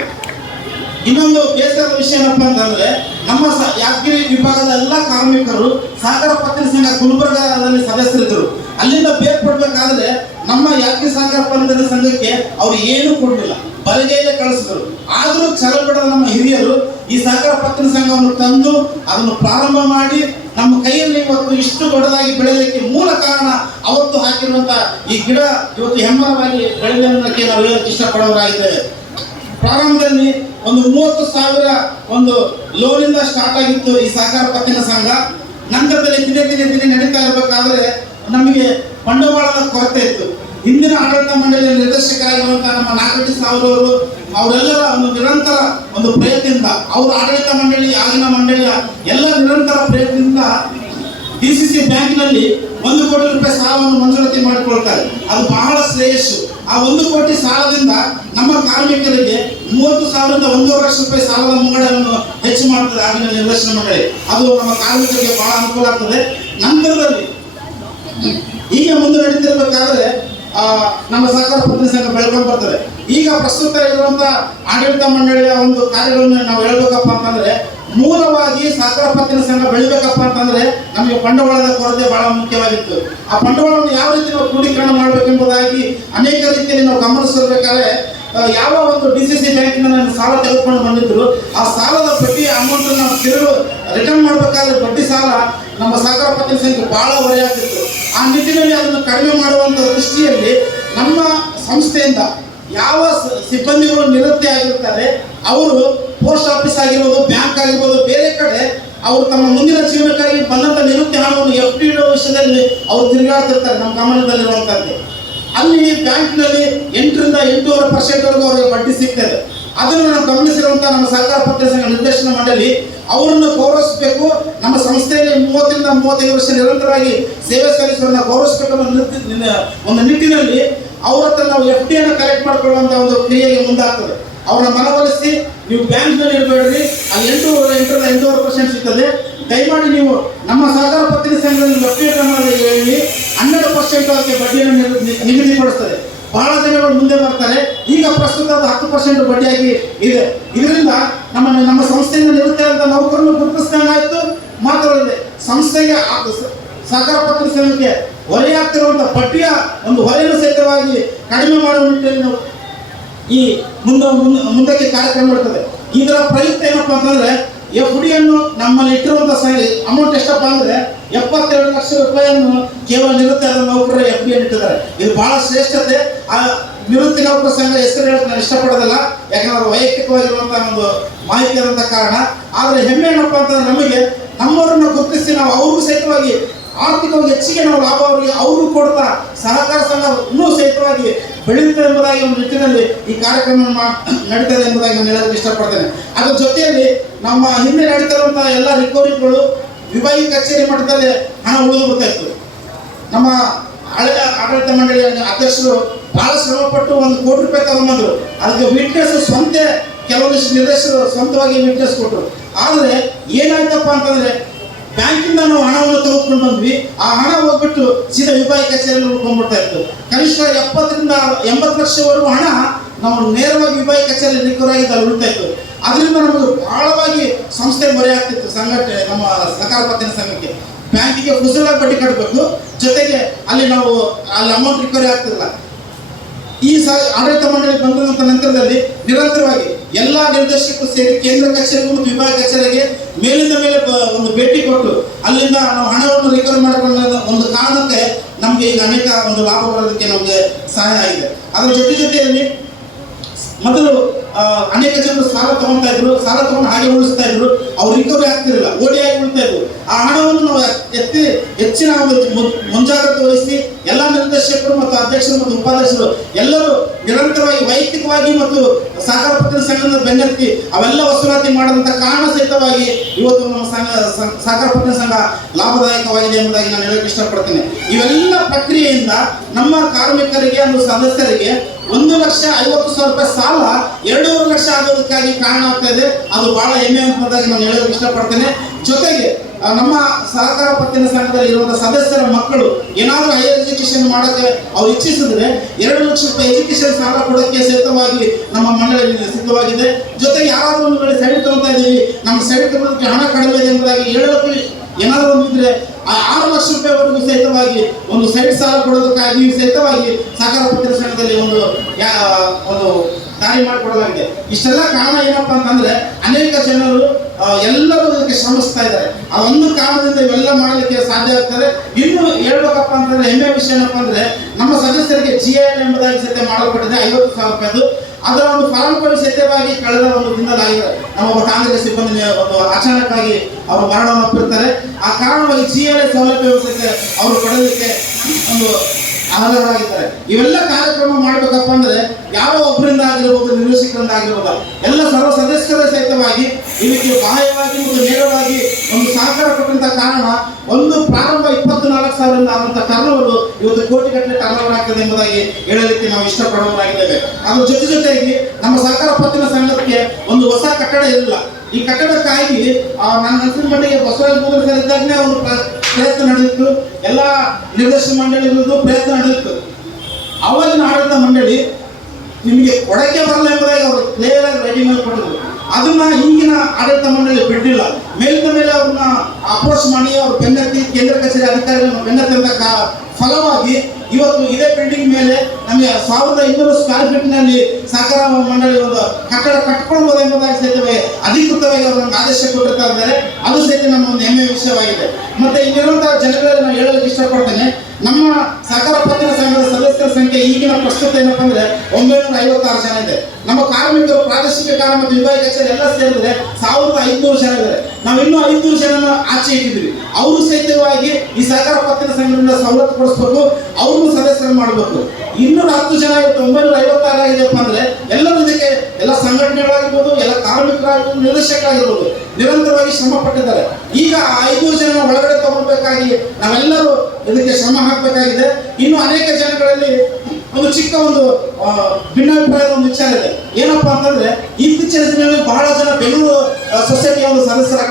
ಇನ್ನೊಂದು ಬೇಸರದ ವಿಷಯ ಏನಪ್ಪ ಅಂತಂದ್ರೆ, ನಮ್ಮ ಯಾದಗಿರಿ ವಿಭಾಗದ ಎಲ್ಲ ಕಾರ್ಮಿಕರು ಸಾಗರ ಪತ್ತಿನ ಸಂಘ ಗುಲ್ಬರ್ಗಾದಲ್ಲಿ ಸದಸ್ಯರಿದ್ದರು. ಅಲ್ಲಿಂದ ಬೇರ್ಪಡ್ಬೇಕಾದ್ರೆ ನಮ್ಮ ಯಾದಗಿರಿ ಸಾಗರ ಪತ್ತಿನ ಸಂಘಕ್ಕೆ ಅವ್ರು ಏನು ಕೊಡಲಿಲ್ಲ. ಬಲಗೈಲೆ ಕಳಿಸಿದ್ರು. ಆದರೂ ಚಲಬಿಡದ ನಮ್ಮ ಹಿರಿಯರು ಈ ಸಹಕಾರ ಪತ್ತಿನ ಸಂಘವನ್ನು ತಂದು ಅದನ್ನು ಪ್ರಾರಂಭ ಮಾಡಿ ನಮ್ಮ ಕೈಯಲ್ಲಿ ಇವತ್ತು ಇಷ್ಟು ದೊಡ್ಡದಾಗಿ ಬೆಳೆಯಲಿಕ್ಕೆ ಮೂಲ ಕಾರಣ ಅವತ್ತು ಹಾಕಿರುವಂತ ಈ ಗಿಡ ಇವತ್ತು ಹೆಮ್ಮರವಾಗಿ ಬೆಳೆದಿರೋದಕ್ಕೆ ನಾವು ಹೇಳಕ್ಕೆ ಇಷ್ಟಪಡೋರಾಗಿದ್ದೇವೆ. ಪ್ರಾರಂಭದಲ್ಲಿ ಒಂದು ಮೂವತ್ತು ಸಾವಿರ ಒಂದು ಲೋನಿಂದ ಸ್ಟಾರ್ಟ್ ಆಗಿತ್ತು ಈ ಸಹಕಾರ ಪತ್ತಿನ ಸಂಘ. ನಂತರದಲ್ಲಿ ದಿನೇ ದಿನೇ ದಿನೇ ನಡೀತಾ ಇರಬೇಕಾದ್ರೆ ನಮಗೆ ಬಂಡವಾಳದ ಕೊರತೆ ಇತ್ತು. ಹಿಂದಿನ ಆಡಳಿತ ಮಂಡಳಿಯ ನಿರ್ದೇಶಕರಾಗಿರುವಂತಹ ನಮ್ಮ ನಾಗರಟ್ಟಿ ಸಾವಿರವರು, ಅವರೆಲ್ಲರ ಒಂದು ನಿರಂತರ ಒಂದು ಪ್ರಯತ್ನದಿಂದ, ಅವರ ಆಡಳಿತ ಮಂಡಳಿ, ಆಗಿನ ಮಂಡಳಿಯ ಎಲ್ಲ ನಿರಂತರ ಪ್ರಯತ್ನದಿಂದ ಡಿ ಸಿ ಸಿ ಬ್ಯಾಂಕ್ನಲ್ಲಿ ಒಂದು ಕೋಟಿ ರೂಪಾಯಿ ಸಾಲವನ್ನು ಮಂಜೂರಾತಿ ಮಾಡಿಕೊಳ್ತಾರೆ. ಅದು ಬಹಳ ಶ್ರೇಯಸ್ಸು. ಆ ಒಂದು ಕೋಟಿ ಸಾಲದಿಂದ ನಮ್ಮ ಕಾರ್ಮಿಕರಿಗೆ ಮೂವತ್ತು ಸಾವಿರದಿಂದ ಒಂದೂವರೆ ಲಕ್ಷ ರೂಪಾಯಿ ಸಾಲದ ಮುಂಗಡವನ್ನು ಹೆಚ್ಚು ಮಾಡ್ತದೆ ಆಗಿನ ನಿರ್ದೇಶನ ಮಂಡಳಿ. ಅದು ನಮ್ಮ ಕಾರ್ಮಿಕರಿಗೆ ಬಹಳ ಅನುಕೂಲ ಆಗ್ತದೆ. ನಂತರದಲ್ಲಿ ಈಗ ಮುಂದೆ ನಡೀತಿರ್ಬೇಕಾದ್ರೆ ಆ, ನಮ್ಮ ಸಹಕಾರ ಪ್ರತಿನಿಧಿ ಸಂಘ ಬೆಳ್ಕೊಂಡು ಬರ್ತದೆ. ಈಗ ಪ್ರಸ್ತುತ ಇರುವಂತ ಆಡಳಿತ ಮಂಡಳಿಯ ಒಂದು ಕಾರ್ಯಗಳನ್ನು ನಾವು ಹೇಳ್ಬೇಕಪ್ಪ ಅಂತಂದ್ರೆ ಮೂಲವಾಗಿ ಸಹಕಾರ ಪತ್ತಿನ ಸಂಘ ಬೆಳಿಬೇಕಪ್ಪ ಅಂತಂದ್ರೆ ನಮಗೆ ಬಂಡವಾಳದ ಕೊರತೆ ಬಹಳ ಮುಖ್ಯವಾಗಿತ್ತು. ಆ ಬಂಡವಾಳವನ್ನು ಯಾವ ರೀತಿ ನಾವು ಕ್ರೋಢೀಕರಣ ಮಾಡಬೇಕೆಂಬುದಾಗಿ ಅನೇಕ ರೀತಿಯಲ್ಲಿ ನಾವು ಗಮನಿಸಬೇಕಾದ್ರೆ ಯಾವ ಒಂದು ಡಿ ಸಿ ಸಿ ಬ್ಯಾಂಕಿನ ನಾನು ಸಾಲ ತೆಗೆದುಕೊಂಡು ಬಂದಿದ್ರು, ಆ ಸಾಲದ ಬಡ್ಡಿ ಅಮೌಂಟ್ ನಾವು ತಿರುಗಿ ರಿಟರ್ನ್ ಮಾಡಬೇಕಾದ್ರೆ ಬಡ್ಡಿ ಸಾಲ ನಮ್ಮ ಸಹಕಾರ ಪತ್ತಿನ ಸಂಖ್ಯೆ ಬಹಳ ಹೊರೆಯಾಗ್ತಿತ್ತು. ಆ ನಿಟ್ಟಿನಲ್ಲಿ ಅದನ್ನು ಕಡಿಮೆ ಮಾಡುವಂತ ದೃಷ್ಟಿಯಲ್ಲಿ ನಮ್ಮ ಸಂಸ್ಥೆಯಿಂದ ಯಾವ ಸಿಬ್ಬಂದಿಗಳು ನಿವೃತ್ತಿ ಆಗಿರ್ತಾರೆ, ಅವರು ಪೋಸ್ಟ್ ಆಫೀಸ್ ಆಗಿರ್ಬೋದು, ಬ್ಯಾಂಕ್ ಆಗಿರ್ಬೋದು, ಬೇರೆ ಕಡೆ ಅವರು ತಮ್ಮ ಮುಂದಿನ ಜೀವನಕ್ಕಾಗಿ ಬಂದಂತ ನಿವೃತ್ತಿ ಹಣವನ್ನು ಎಫ್ ಡಿ ವಿಷಯದಲ್ಲಿ ಅವರು ತಿರುಗಾಡ್ತಿರ್ತಾರೆ ನಮ್ಮ ಗಮನದಲ್ಲಿರುವಂತದ್ದು ಅಲ್ಲಿ ಬ್ಯಾಂಕ್ನಲ್ಲಿ ಎಂಟರಿಂದ ಎಂಟೂವರೆ ಪರ್ಸೆಂಟ್ ವರೆಗೂ ಅವರಿಗೆ ಬಡ್ಡಿ ಸಿಗ್ತದೆ. ಅದನ್ನು ನಾವು ಗಮನಿಸಿರುವಂತಹ ನಮ್ಮ ಸರ್ಕಾರ ಪತ್ರ ಸಂಘ ನಿರ್ದೇಶನ ಮಂಡಳಿ, ಅವರನ್ನು ಗೌರವಿಸಬೇಕು. ನಮ್ಮ ಸಂಸ್ಥೆಯಲ್ಲಿ ಮೂವತ್ತರಿಂದ ಮೂವತ್ತೈದು ವರ್ಷ ನಿರಂತರವಾಗಿ ಸೇವೆ ಸಲ್ಲಿಸುವ ಗೌರವಿಸಬೇಕು ಒಂದು ನಿಟ್ಟಿನಲ್ಲಿ ಅವ್ರ ನಾವು ಎಫ್ ಡಿ ಅನ್ನು ಕಲೆಕ್ಟ್ ಮಾಡ್ಕೊಳ್ಳುವಂತ ಒಂದು ಕ್ರಿಯೆಗೆ ಮುಂದಾಗ್ತದೆ. ಅವ್ರನ್ನ ಮನವೊಲಿಸಿ ನೀವು ಬ್ಯಾಂಕ್ನಲ್ಲಿ ಇರಬೇಡ್ರಿ ಅಲ್ಲಿ ಎಂಟು ಎಂಟರಿಂದ ಎಂಟೂವರೆ ಪರ್ಸೆಂಟ್ ಸಿಗ್ತದೆ. ದಯಮಾಡಿ ನೀವು ನಮ್ಮ ಸಹಕಾರ ಪತ್ರಿಕೆ ಸಂಘದಲ್ಲಿ ಡಿ ಹೇಳಿ, ಹನ್ನೆರಡು ಪರ್ಸೆಂಟ್ ಅದಕ್ಕೆ ಬಡ್ಡಿಯನ್ನು ನಿಗದಿ- ನಿಗದಿಪಡಿಸ್ತದೆ. ಬಹಳ ಜನಗಳು ಮುಂದೆ ಬರ್ತಾರೆ. ಈಗ ಪ್ರಸ್ತುತ ಅದು ಹತ್ತು ಪರ್ಸೆಂಟ್ ಬಡ್ಡಿಯಾಗಿ ಇದೆ. ಇದರಿಂದ ನಮ್ಮ ನಮ್ಮ ಸಂಸ್ಥೆಯಿಂದ ನಿವೃತ್ತಿ ಆದ ನೌಕರನ್ನು ಗುರುತಿಸಿದಂಗಾಯಿತು ಮಾತ್ರವಲ್ಲದೆ, ಸಂಸ್ಥೆಗೆ ಸಹಕಾರ ಪತ್ರ ಸಂಘಕ್ಕೆ ಹೊರೆಯಾಗ್ತಿರುವಂತಹ ಪಟ್ಟಿಯ ಒಂದು ಹೊರೆಯನ್ನು ಸಹಿತವಾಗಿ ಕಡಿಮೆ ಮಾಡುವ ನಿಟ್ಟಿನಲ್ಲಿ ಈ ಮುಂದೆ ಮುಂದೆ- ಮುಂದಕ್ಕೆ ಕಾರ್ಯಕ್ರಮ ಇರ್ತದೆ ಇದರ ಪ್ರಯುಕ್ತ ಏನಪ್ಪಾ ಅಂತಂದ್ರೆ ಎಫ್ ಡಿಯನ್ನು ನಮ್ಮಲ್ಲಿ ಇಟ್ಟಿರುವಂತ ಅಮೌಂಟ್ ಎಷ್ಟಪ್ಪ ಅಂದ್ರೆ, ಎಪ್ಪತ್ತೆರಡು ಲಕ್ಷ ರೂಪಾಯಿಯನ್ನು ಕೇವಲ ನಿವೃತ್ತಿ ನೌಕರರು ಎಫ್ ಡಿ ಇಟ್ಟಿದ್ದಾರೆ. ಇದು ಬಹಳ ಶ್ರೇಷ್ಠತೆ. ಆ ನಿವೃತ್ತಿ ನೌಕರ ಸಂಘ ಹೆಸರು ಹೇಳಕ್ಕೆ ನಾನು ಇಷ್ಟಪಡೋದಿಲ್ಲ. ಯಾಕಂದ್ರೆ ಅವರು ವೈಯಕ್ತಿಕವಾಗಿರುವಂತಹ ಒಂದು ಮಾಹಿತಿ ಇರುವಂತ ಕಾರಣ. ಆದ್ರೆ ಹೆಮ್ಮೆ ಏನಪ್ಪ ಅಂತಂದ್ರೆ ನಮಗೆ ನಮ್ಮವರನ್ನ ಗುರುತಿಸಿ ನಾವು ಅವ್ರಿಗೂ ಸಹಿತವಾಗಿ ಆರ್ಥಿಕವಾಗಿ ಹೆಚ್ಚಿಗೆ ನಾವು ಲಾಭ ಅವರಿಗೆ ಅವರು ಕೊಡ್ತಾ ಸಹಕಾರ ಸಂಘ ಇನ್ನೂ ಸಹಿತವಾಗಿ ಬೆಳೆಯುತ್ತೆ ಎಂಬುದಾಗಿ ಒಂದು ನಿಟ್ಟಿನಲ್ಲಿ ಈ ಕಾರ್ಯಕ್ರಮ ನಡೀತದೆ ಎಂಬುದಾಗಿ ನಾನು ಹೇಳೋದಕ್ಕೆ ಇಷ್ಟಪಡ್ತೇನೆ. ಅದರ ಜೊತೆಯಲ್ಲಿ ನಮ್ಮ ಹಿಂದೆ ನಡೀತಾ ಎಲ್ಲ ರಿಕವರಿಗಳು ವಿಭಾಗೀಯ ಕಚೇರಿ ಮಟ್ಟದಲ್ಲಿ ಹಣ ಉಳಿದು ಬರ್ತಾ ಇತ್ತು. ನಮ್ಮ ಹಳೆಯ ಆಡಳಿತ ಮಂಡಳಿಯ ಅಧ್ಯಕ್ಷರು ಬಹಳ ಶ್ರಮಪಟ್ಟು ಒಂದು ಕೋಟಿ ರೂಪಾಯಿ ತಗೊಂಡ್ಬಂದ್ರು. ಅದಕ್ಕೆ ವಿಟ್ನೆಸ್ ಸ್ವಂತ ಕೆಲವೊಂದಿಷ್ಟು ನಿರ್ದೇಶಕರು ಸ್ವಂತವಾಗಿ ವಿಟ್ನೆಸ್ ಕೊಟ್ಟರು. ಆದರೆ ಏನಾಯ್ತಪ್ಪ ಅಂತಂದ್ರೆ ಬ್ಯಾಂಕಿಂದ ನಾವು ಹಣವನ್ನು ತೆಗೆದುಕೊಂಡು ಬಂದ್ವಿ. ಆ ಹಣ ಹೋಗ್ಬಿಟ್ಟು ಸೀದಾ ವಿಭಾಗ ಕಚೇರಿಯಲ್ಲಿ ಉಳ್ಕೊಂಡ್ಬಿಡ್ತಾ ಇತ್ತು. ಕನಿಷ್ಠ ಎಪ್ಪತ್ತರಿಂದ ಎಂಬತ್ತು ಲಕ್ಷವರೆಗೂ ಹಣ ನಾವು ನೇರವಾಗಿ ವಿಭಾಗ ಕಚೇರಿ ಆಗಿದ್ದು ಅಲ್ಲಿ ಉಳಿತಾ ಇತ್ತು. ಅದರಿಂದ ನಮಗೆ ಬಹಳವಾಗಿ ಸಂಸ್ಥೆ ಮೊರೆ ಆಗ್ತಿತ್ತು ಸಂಘಟನೆ, ನಮ್ಮ ಸಹಕಾರ ಪತ್ತಿನ ಸಂಘಕ್ಕೆ. ಬ್ಯಾಂಕಿಗೆ ಉಸಿರಾಗಿ ಬಡ್ಡಿ ಕಟ್ಟಬೇಕು ಜೊತೆಗೆ ಅಲ್ಲಿ ನಾವು, ಅಲ್ಲಿ ಅಮೌಂಟ್ ರಿಕವರಿ ಆಗ್ತಿಲ್ಲ ಈ ಆಡಳಿತ ಮಂಡಳಿ ಬಂದಂತ ನಂತರದಲ್ಲಿ ನಿರಂತರವಾಗಿ ಎಲ್ಲಾ ನಿರ್ದೇಶಕರು ಸೇರಿ ಕೇಂದ್ರ ಕಚೇರಿಗೂ ಮತ್ತು ವಿಭಾಗ ಕಚೇರಿಗೆ ಮೇಲಿಂದ ಮೇಲೆ ಒಂದು ಭೇಟಿ ಕೊಟ್ಟು ಅಲ್ಲಿಂದ ನಾವು ಹಣವನ್ನು ರಿಕವರ್ ಮಾಡಿಕೊಳ್ಳೋ ಒಂದು ಕಾರಣಕ್ಕೆ ನಮಗೆ ಈಗ ಅನೇಕ ಒಂದು ಲಾಭ ಬರೋದಕ್ಕೆ ನಮಗೆ ಸಹಾಯ ಆಗಿದೆ. ಅದರ ಜೊತೆ ಜೊತೆಯಲ್ಲಿ ಮೊದಲು ಅನೇಕ ಜನರು ಸಾಲ ತಗೊಂತ ಇದ್ರು, ಸಾಲ ತಗೊಂಡು ಹಾಗೆ ಉಳಿಸ್ತಾ ಇದ್ರು. ಅವ್ರು ರಿಕವರಿ ಆಗ್ತಿರಲಿಲ್ಲ. ಓಡಿಯಾಗಿ ಉಳಿತಾ ಇದ್ವು ಆ ಹಣವನ್ನು ನಾವು ಎತ್ತಿ ಹೆಚ್ಚಿನ ಒಂದು ಮುಂಜಾಗ್ರತೆ ವಹಿಸಿ ಎಲ್ಲ ನಿರ್ದೇಶಕರು ಮತ್ತು ಅಧ್ಯಕ್ಷರು ಮತ್ತು ಉಪಾಧ್ಯಕ್ಷರು ಎಲ್ಲರೂ ನಿರಂತರವಾಗಿ ವೈಯಕ್ತಿಕವಾಗಿ ಮತ್ತು ಸಹಕಾರ ಪತ್ರ ಸಂಘದ ಬೆನ್ನತ್ತಿ ಅವೆಲ್ಲ ವಸೂಲಾತಿ ಮಾಡಿದಂಥ ಕಾರಣ ಸಹಿತವಾಗಿ ಇವತ್ತು ನಮ್ಮ ಸಂಘ ಸಹಕಾರ ಪತ್ರ ಸಂಘ ಲಾಭದಾಯಕವಾಗಿದೆ ಎಂಬುದಾಗಿ ನಾನು ಹೇಳಕ್ಕೆ ಇಷ್ಟಪಡ್ತೇನೆ. ಇವೆಲ್ಲ ಪ್ರಕ್ರಿಯೆಯಿಂದ ನಮ್ಮ ಕಾರ್ಮಿಕರಿಗೆ ಒಂದು ಸದಸ್ಯರಿಗೆ ಒಂದು ಲಕ್ಷ ಐವತ್ತು ಸಾವಿರ ರೂಪಾಯಿ ಸಾಲ ಎರಡೂವರೆ ಲಕ್ಷ ಆಗೋದಕ್ಕಾಗಿ ಕಾರಣ ಆಗ್ತಾ ಇದೆ. ಅದು ಬಹಳ ಹೆಮ್ಮೆ ಎಂಬುದಾಗಿ ನಾನು ಹೇಳೋದಕ್ಕೆ ಇಷ್ಟಪಡ್ತೇನೆ. ಜೊತೆಗೆ ನಮ್ಮ ಸಹಕಾರ ಪತ್ತಿನ ಸಂಘದಲ್ಲಿ ಇರುವಂತಹ ಸದಸ್ಯರ ಮಕ್ಕಳು ಏನಾದರೂ ಹೈಯರ್ ಎಜುಕೇಶನ್ ಮಾಡೋಕ್ಕೆ ಅವ್ರು ಇಚ್ಛಿಸಿದ್ರೆ ಎರಡು ಲಕ್ಷ ರೂಪಾಯಿ ಎಜುಕೇಶನ್ ಸಾಲ ಕೊಡೋಕ್ಕೆ ಸಹಿತವಾಗಿ ನಮ್ಮ ಮಂಡಳಿ ಸಿದ್ಧವಾಗಿದೆ ಜೊತೆಗೆ ಯಾರಾದರೂ ಒಂದು ಕಡೆ ಸೈಡ್ ತಗೊಳ್ತಾ ಇದ್ದೀವಿ, ನಮ್ಮ ಸೈಡ್ ತಗೊಳ್ಳೋದಕ್ಕೆ ಹಣ ಕಡಿಮೆ ಇದೆ ಎಂಬುದಾಗಿ ಹೇಳೋಕೆ ಏನಾದರೂ ಒಂದು ಇದ್ರೆ ಆ ಆರು ಲಕ್ಷ ರೂಪಾಯಿವರೆಗೂ ಸಹಿತವಾಗಿ ಒಂದು ಸೈಡ್ ಸಾಲ ಕೊಡೋದಕ್ಕಾಗಿ ಸಹಿತವಾಗಿ ಸಹಕಾರ ಪತ್ತಿನ ಸಂಘದಲ್ಲಿ ಒಂದು ಒಂದು ದಾರಿ ಮಾಡಿಕೊಡಲಾಗಿದೆ ಇಷ್ಟೆಲ್ಲ ಕಾರಣ ಏನಪ್ಪಾ ಅಂತಂದ್ರೆ, ಅನೇಕ ಜನರು ಎಲ್ಲರೂ ಇದಕ್ಕೆ ಶ್ರಮಿಸ್ತಾ ಇದ್ದಾರೆ. ಆ ಒಂದು ಕಾರಣದಿಂದ ಇವೆಲ್ಲ ಮಾಡಲಿಕ್ಕೆ ಸಾಧ್ಯ ಆಗ್ತದೆ. ಇನ್ನು ಹೇಳ್ಬೇಕಪ್ಪ ಅಂತಂದ್ರೆ, ಹೆಮ್ಮೆ ವಿಷಯ ಏನಪ್ಪ ಅಂದ್ರೆ, ನಮ್ಮ ಸದಸ್ಯರಿಗೆ ಜಿ ಎಲ್ ಎಂಬುದಾಗಿ ಸಹಿತ ಮಾಡಲ್ಪಟ್ಟಿದೆ, ಐವತ್ತು ಸಾವಿರ ರೂಪಾಯಿದು. ಅದರ ಒಂದು ಫಲಾನುಭವಿ ಸಹಿತವಾಗಿ ಕಳೆದ ಒಂದು ದಿನದಾಗಿದೆ ನಮ್ಮ ಒಬ್ಬ ಕಾಂಗ್ರೆಸ್ ಸಿಬ್ಬಂದಿ ಒಂದು ಅಚಾನಕ್ಕಾಗಿ ಅವರು ಮರಣವನ್ನು ಒಪ್ಪಿರ್ತಾರೆ. ಆ ಕಾರಣವಾಗಿ ಜಿ ಎಲ್ ಸೌಲಭ್ಯ ಸಹಿತ ಅವರು ಪಡೆಯಲಿಕ್ಕೆ ಒಂದು ಅರ್ಹರಾಗಿದ್ದಾರೆ ಇವೆಲ್ಲ ಕಾರ್ಯಕ್ರಮ ಮಾಡಬೇಕಪ್ಪ ಅಂದ್ರೆ ಯಾರೋ ಒಬ್ಬರಿಂದ ಆಗಿರ್ಬೋದು ನಿರ್ದೇಶಕರಿಂದ ಆಗಿರ್ಬೋದು ಎಲ್ಲ ಸರ್ವ ಸದಸ್ಯರ ಸಹಿತವಾಗಿ ಇದಕ್ಕೆ ಬಾಹ್ಯವಾಗಿ ಮತ್ತು ನೇರವಾಗಿ ಒಂದು ಸಹಕಾರ ಕೊಟ್ಟಂತ ಕಾರಣ ಒಂದು ಪ್ರಾರಂಭ ಇಪ್ಪತ್ನಾಲ್ಕು ಸಾವಿರದಿಂದ ಆದಂತ ಕಾರಣವನ್ನು ಇವತ್ತು ಕೋಟಿಗಟ್ಟಲೆ ಗಟ್ಟಲೆ ಕಾರಣವಾಗ್ತದೆ ಎಂಬುದಾಗಿ ಹೇಳಲಿಕ್ಕೆ ನಾವು ಇಷ್ಟಪಡುವವರಾಗಿದ್ದೇವೆ. ಅದ್ರ ಜೊತೆ ಜೊತೆಗೆ ನಮ್ಮ ಸಹಕಾರ ಪತ್ತಿನ ಸಂಘಕ್ಕೆ ಒಂದು ಹೊಸ ಕಟ್ಟಡ ಇರಲಿಲ್ಲ. ಈ ಕಟ್ಟಡಕ್ಕಾಗಿ ನನ್ನ ಅನ್ಸಿದ ಮಟ್ಟಿಗೆ ಬಸವರಾಜ ಬೂದರ್ ಸರ್ ಇದ್ದಾಗಲೇ ಒಂದು ಪ್ರ- ಪ್ರಯತ್ನ ನಡೆದಿತ್ತು. ಎಲ್ಲ ನಿರ್ದೇಶನ ಮಂಡಳಿಗಳದ್ದು ಪ್ರಯತ್ನ ನಡೆದಿತ್ತು. ಅವಾಗಿನ ಆಡಳಿತ ಮಂಡಳಿ ನಿಮಗೆ ಕೊಡಕ್ಕೆ ಬರಲ್ಲ ಎಂಬುದಾಗಿ ಅವರು ಕ್ಲಿಯರ್ ಆಗಿ ರೆಡಿ ಮೇಲೆ ಕೊಟ್ಟರು ಅದನ್ನ ಈಗಿನ ಆಡಳಿತ ಮಂಡಳಿ ಬಿಟ್ಟಿಲ್ಲ ಮೇಲಿನ ಮೇಲೆ ಅವ್ರನ್ನ ಅಪ್ರೋಚ್ ಮಾಡಿ, ಅವ್ರ ಬೆನ್ನತ್ತಿ ಕೇಂದ್ರ ಕಚೇರಿ ಅಧಿಕಾರಿಗಳನ್ನು ಬೆನ್ನತ್ತಿದ ಕಾ- ಫಲವಾಗಿ ಇವತ್ತು ಇದೇ ಬಿಲ್ಡಿಂಗ್ ಮೇಲೆ ನಮಗೆ ಸಾವಿರದ ಇನ್ನೂರು ಸ್ಕ್ವೇರ್ ಫೀಟ್ನಲ್ಲಿ ಸಹಕಾರ ಮಂಡಳಿ ಒಂದು ಕಟ್ಟಡ ಕಟ್ಕೊಳ್ಬಹುದು ಎಂಬುದಾಗಿ ಸಹಿತವೇ ಅಧಿಕೃತವಾಗಿ ಅವರು ಆದೇಶ ಕೊಟ್ಟಿರ್ತಾ ಇದ್ದಾರೆ. ಅದು ಸಹಿತ ನಮ್ಮ ಒಂದು ಹೆಮ್ಮೆಯ ವಿಷಯವಾಗಿದೆ. ಮತ್ತೆ ಇಲ್ಲಿರುವಂತಹ ಜನಗಳಲ್ಲಿ ನಾನು ಹೇಳಲಿಕ್ಕೆ ಇಷ್ಟಪಡ್ತೇನೆ, ನಮ್ಮ ಸಹಕಾರ ಪತ್ತಿನ ಸಂಘದ ಸದಸ್ಯರ ಸಂಖ್ಯೆ ಈಗಿನ ಪ್ರಸ್ತುತ ಏನಪ್ಪ ಅಂದ್ರೆ ಒಂಬೈನೂರ ಐವತ್ತಾರು ಜನ ಇದೆ. ನಮ್ಮ ಕಾರ್ಮಿಕರು ಪ್ರಾದೇಶಿಕ ಕಾರ್ಯ ಮತ್ತು ವಿಭಾಗ ಎಲ್ಲ ಸೇರಿದ್ರೆ ಸಾವಿರದ ಐದುನೂರು ಜನ ಇದ್ದಾರೆ. ನಾವು ಇನ್ನೂ ಐದುನೂರು ಜನ ಆಚೆ ಇಟ್ಟಿದ್ವಿ ಅವರು ಸಹಿತವಾಗಿ ಈ ಸಹಕಾರ ಪತ್ತಿನ ಸಂಘದಿಂದ ಸವಲತ್ತು ಕೊಡಿಸ್ಬೇಕು ಅವ್ರನ್ನು ಸದಸ್ಯರು ಮಾಡಬೇಕು. ಇನ್ನೂರ ಹತ್ತು ಜನ ಒಂಬೈನೂರ ಐವತ್ತಾರು ಆಗಿದೆಯಪ್ಪ ಅಂದ್ರೆ ಎಲ್ಲರೂ ಇದಕ್ಕೆ ಎಲ್ಲ ಸಂಘಟನೆಗಳಾಗಿರ್ಬೋದು, ಎಲ್ಲ ಕಾರ್ಮಿಕರಾಗಿರ್ಬೋದು, ನಿರ್ದೇಶಕರಾಗಿರ್ಬೋದು, ನಿರಂತರವಾಗಿ ಶ್ರಮ ಪಟ್ಟಿದ್ದಾರೆ. ಈಗ ಐನೂರು ಜನ ಒಳಗಡೆ ತಗೊಳ್ಬೇಕಾಗಿ ನಾವೆಲ್ಲರೂ ಇದಕ್ಕೆ ಶ್ರಮ ಹಾಕಬೇಕಾಗಿದೆ. ಇನ್ನು ಅನೇಕ ಜನಗಳಲ್ಲಿ ಒಂದು ಚಿಕ್ಕ ಒಂದು ಭಿನ್ನಾಭಿಪ್ರಾಯದ ಒಂದು ವಿಚಾರ ಇದೆ. ಏನಪ್ಪಾ ಅಂತಂದ್ರೆ, ಇತ್ತೀಚಿನ ದಿನಗಳಲ್ಲಿ ಬಹಳ ಜನ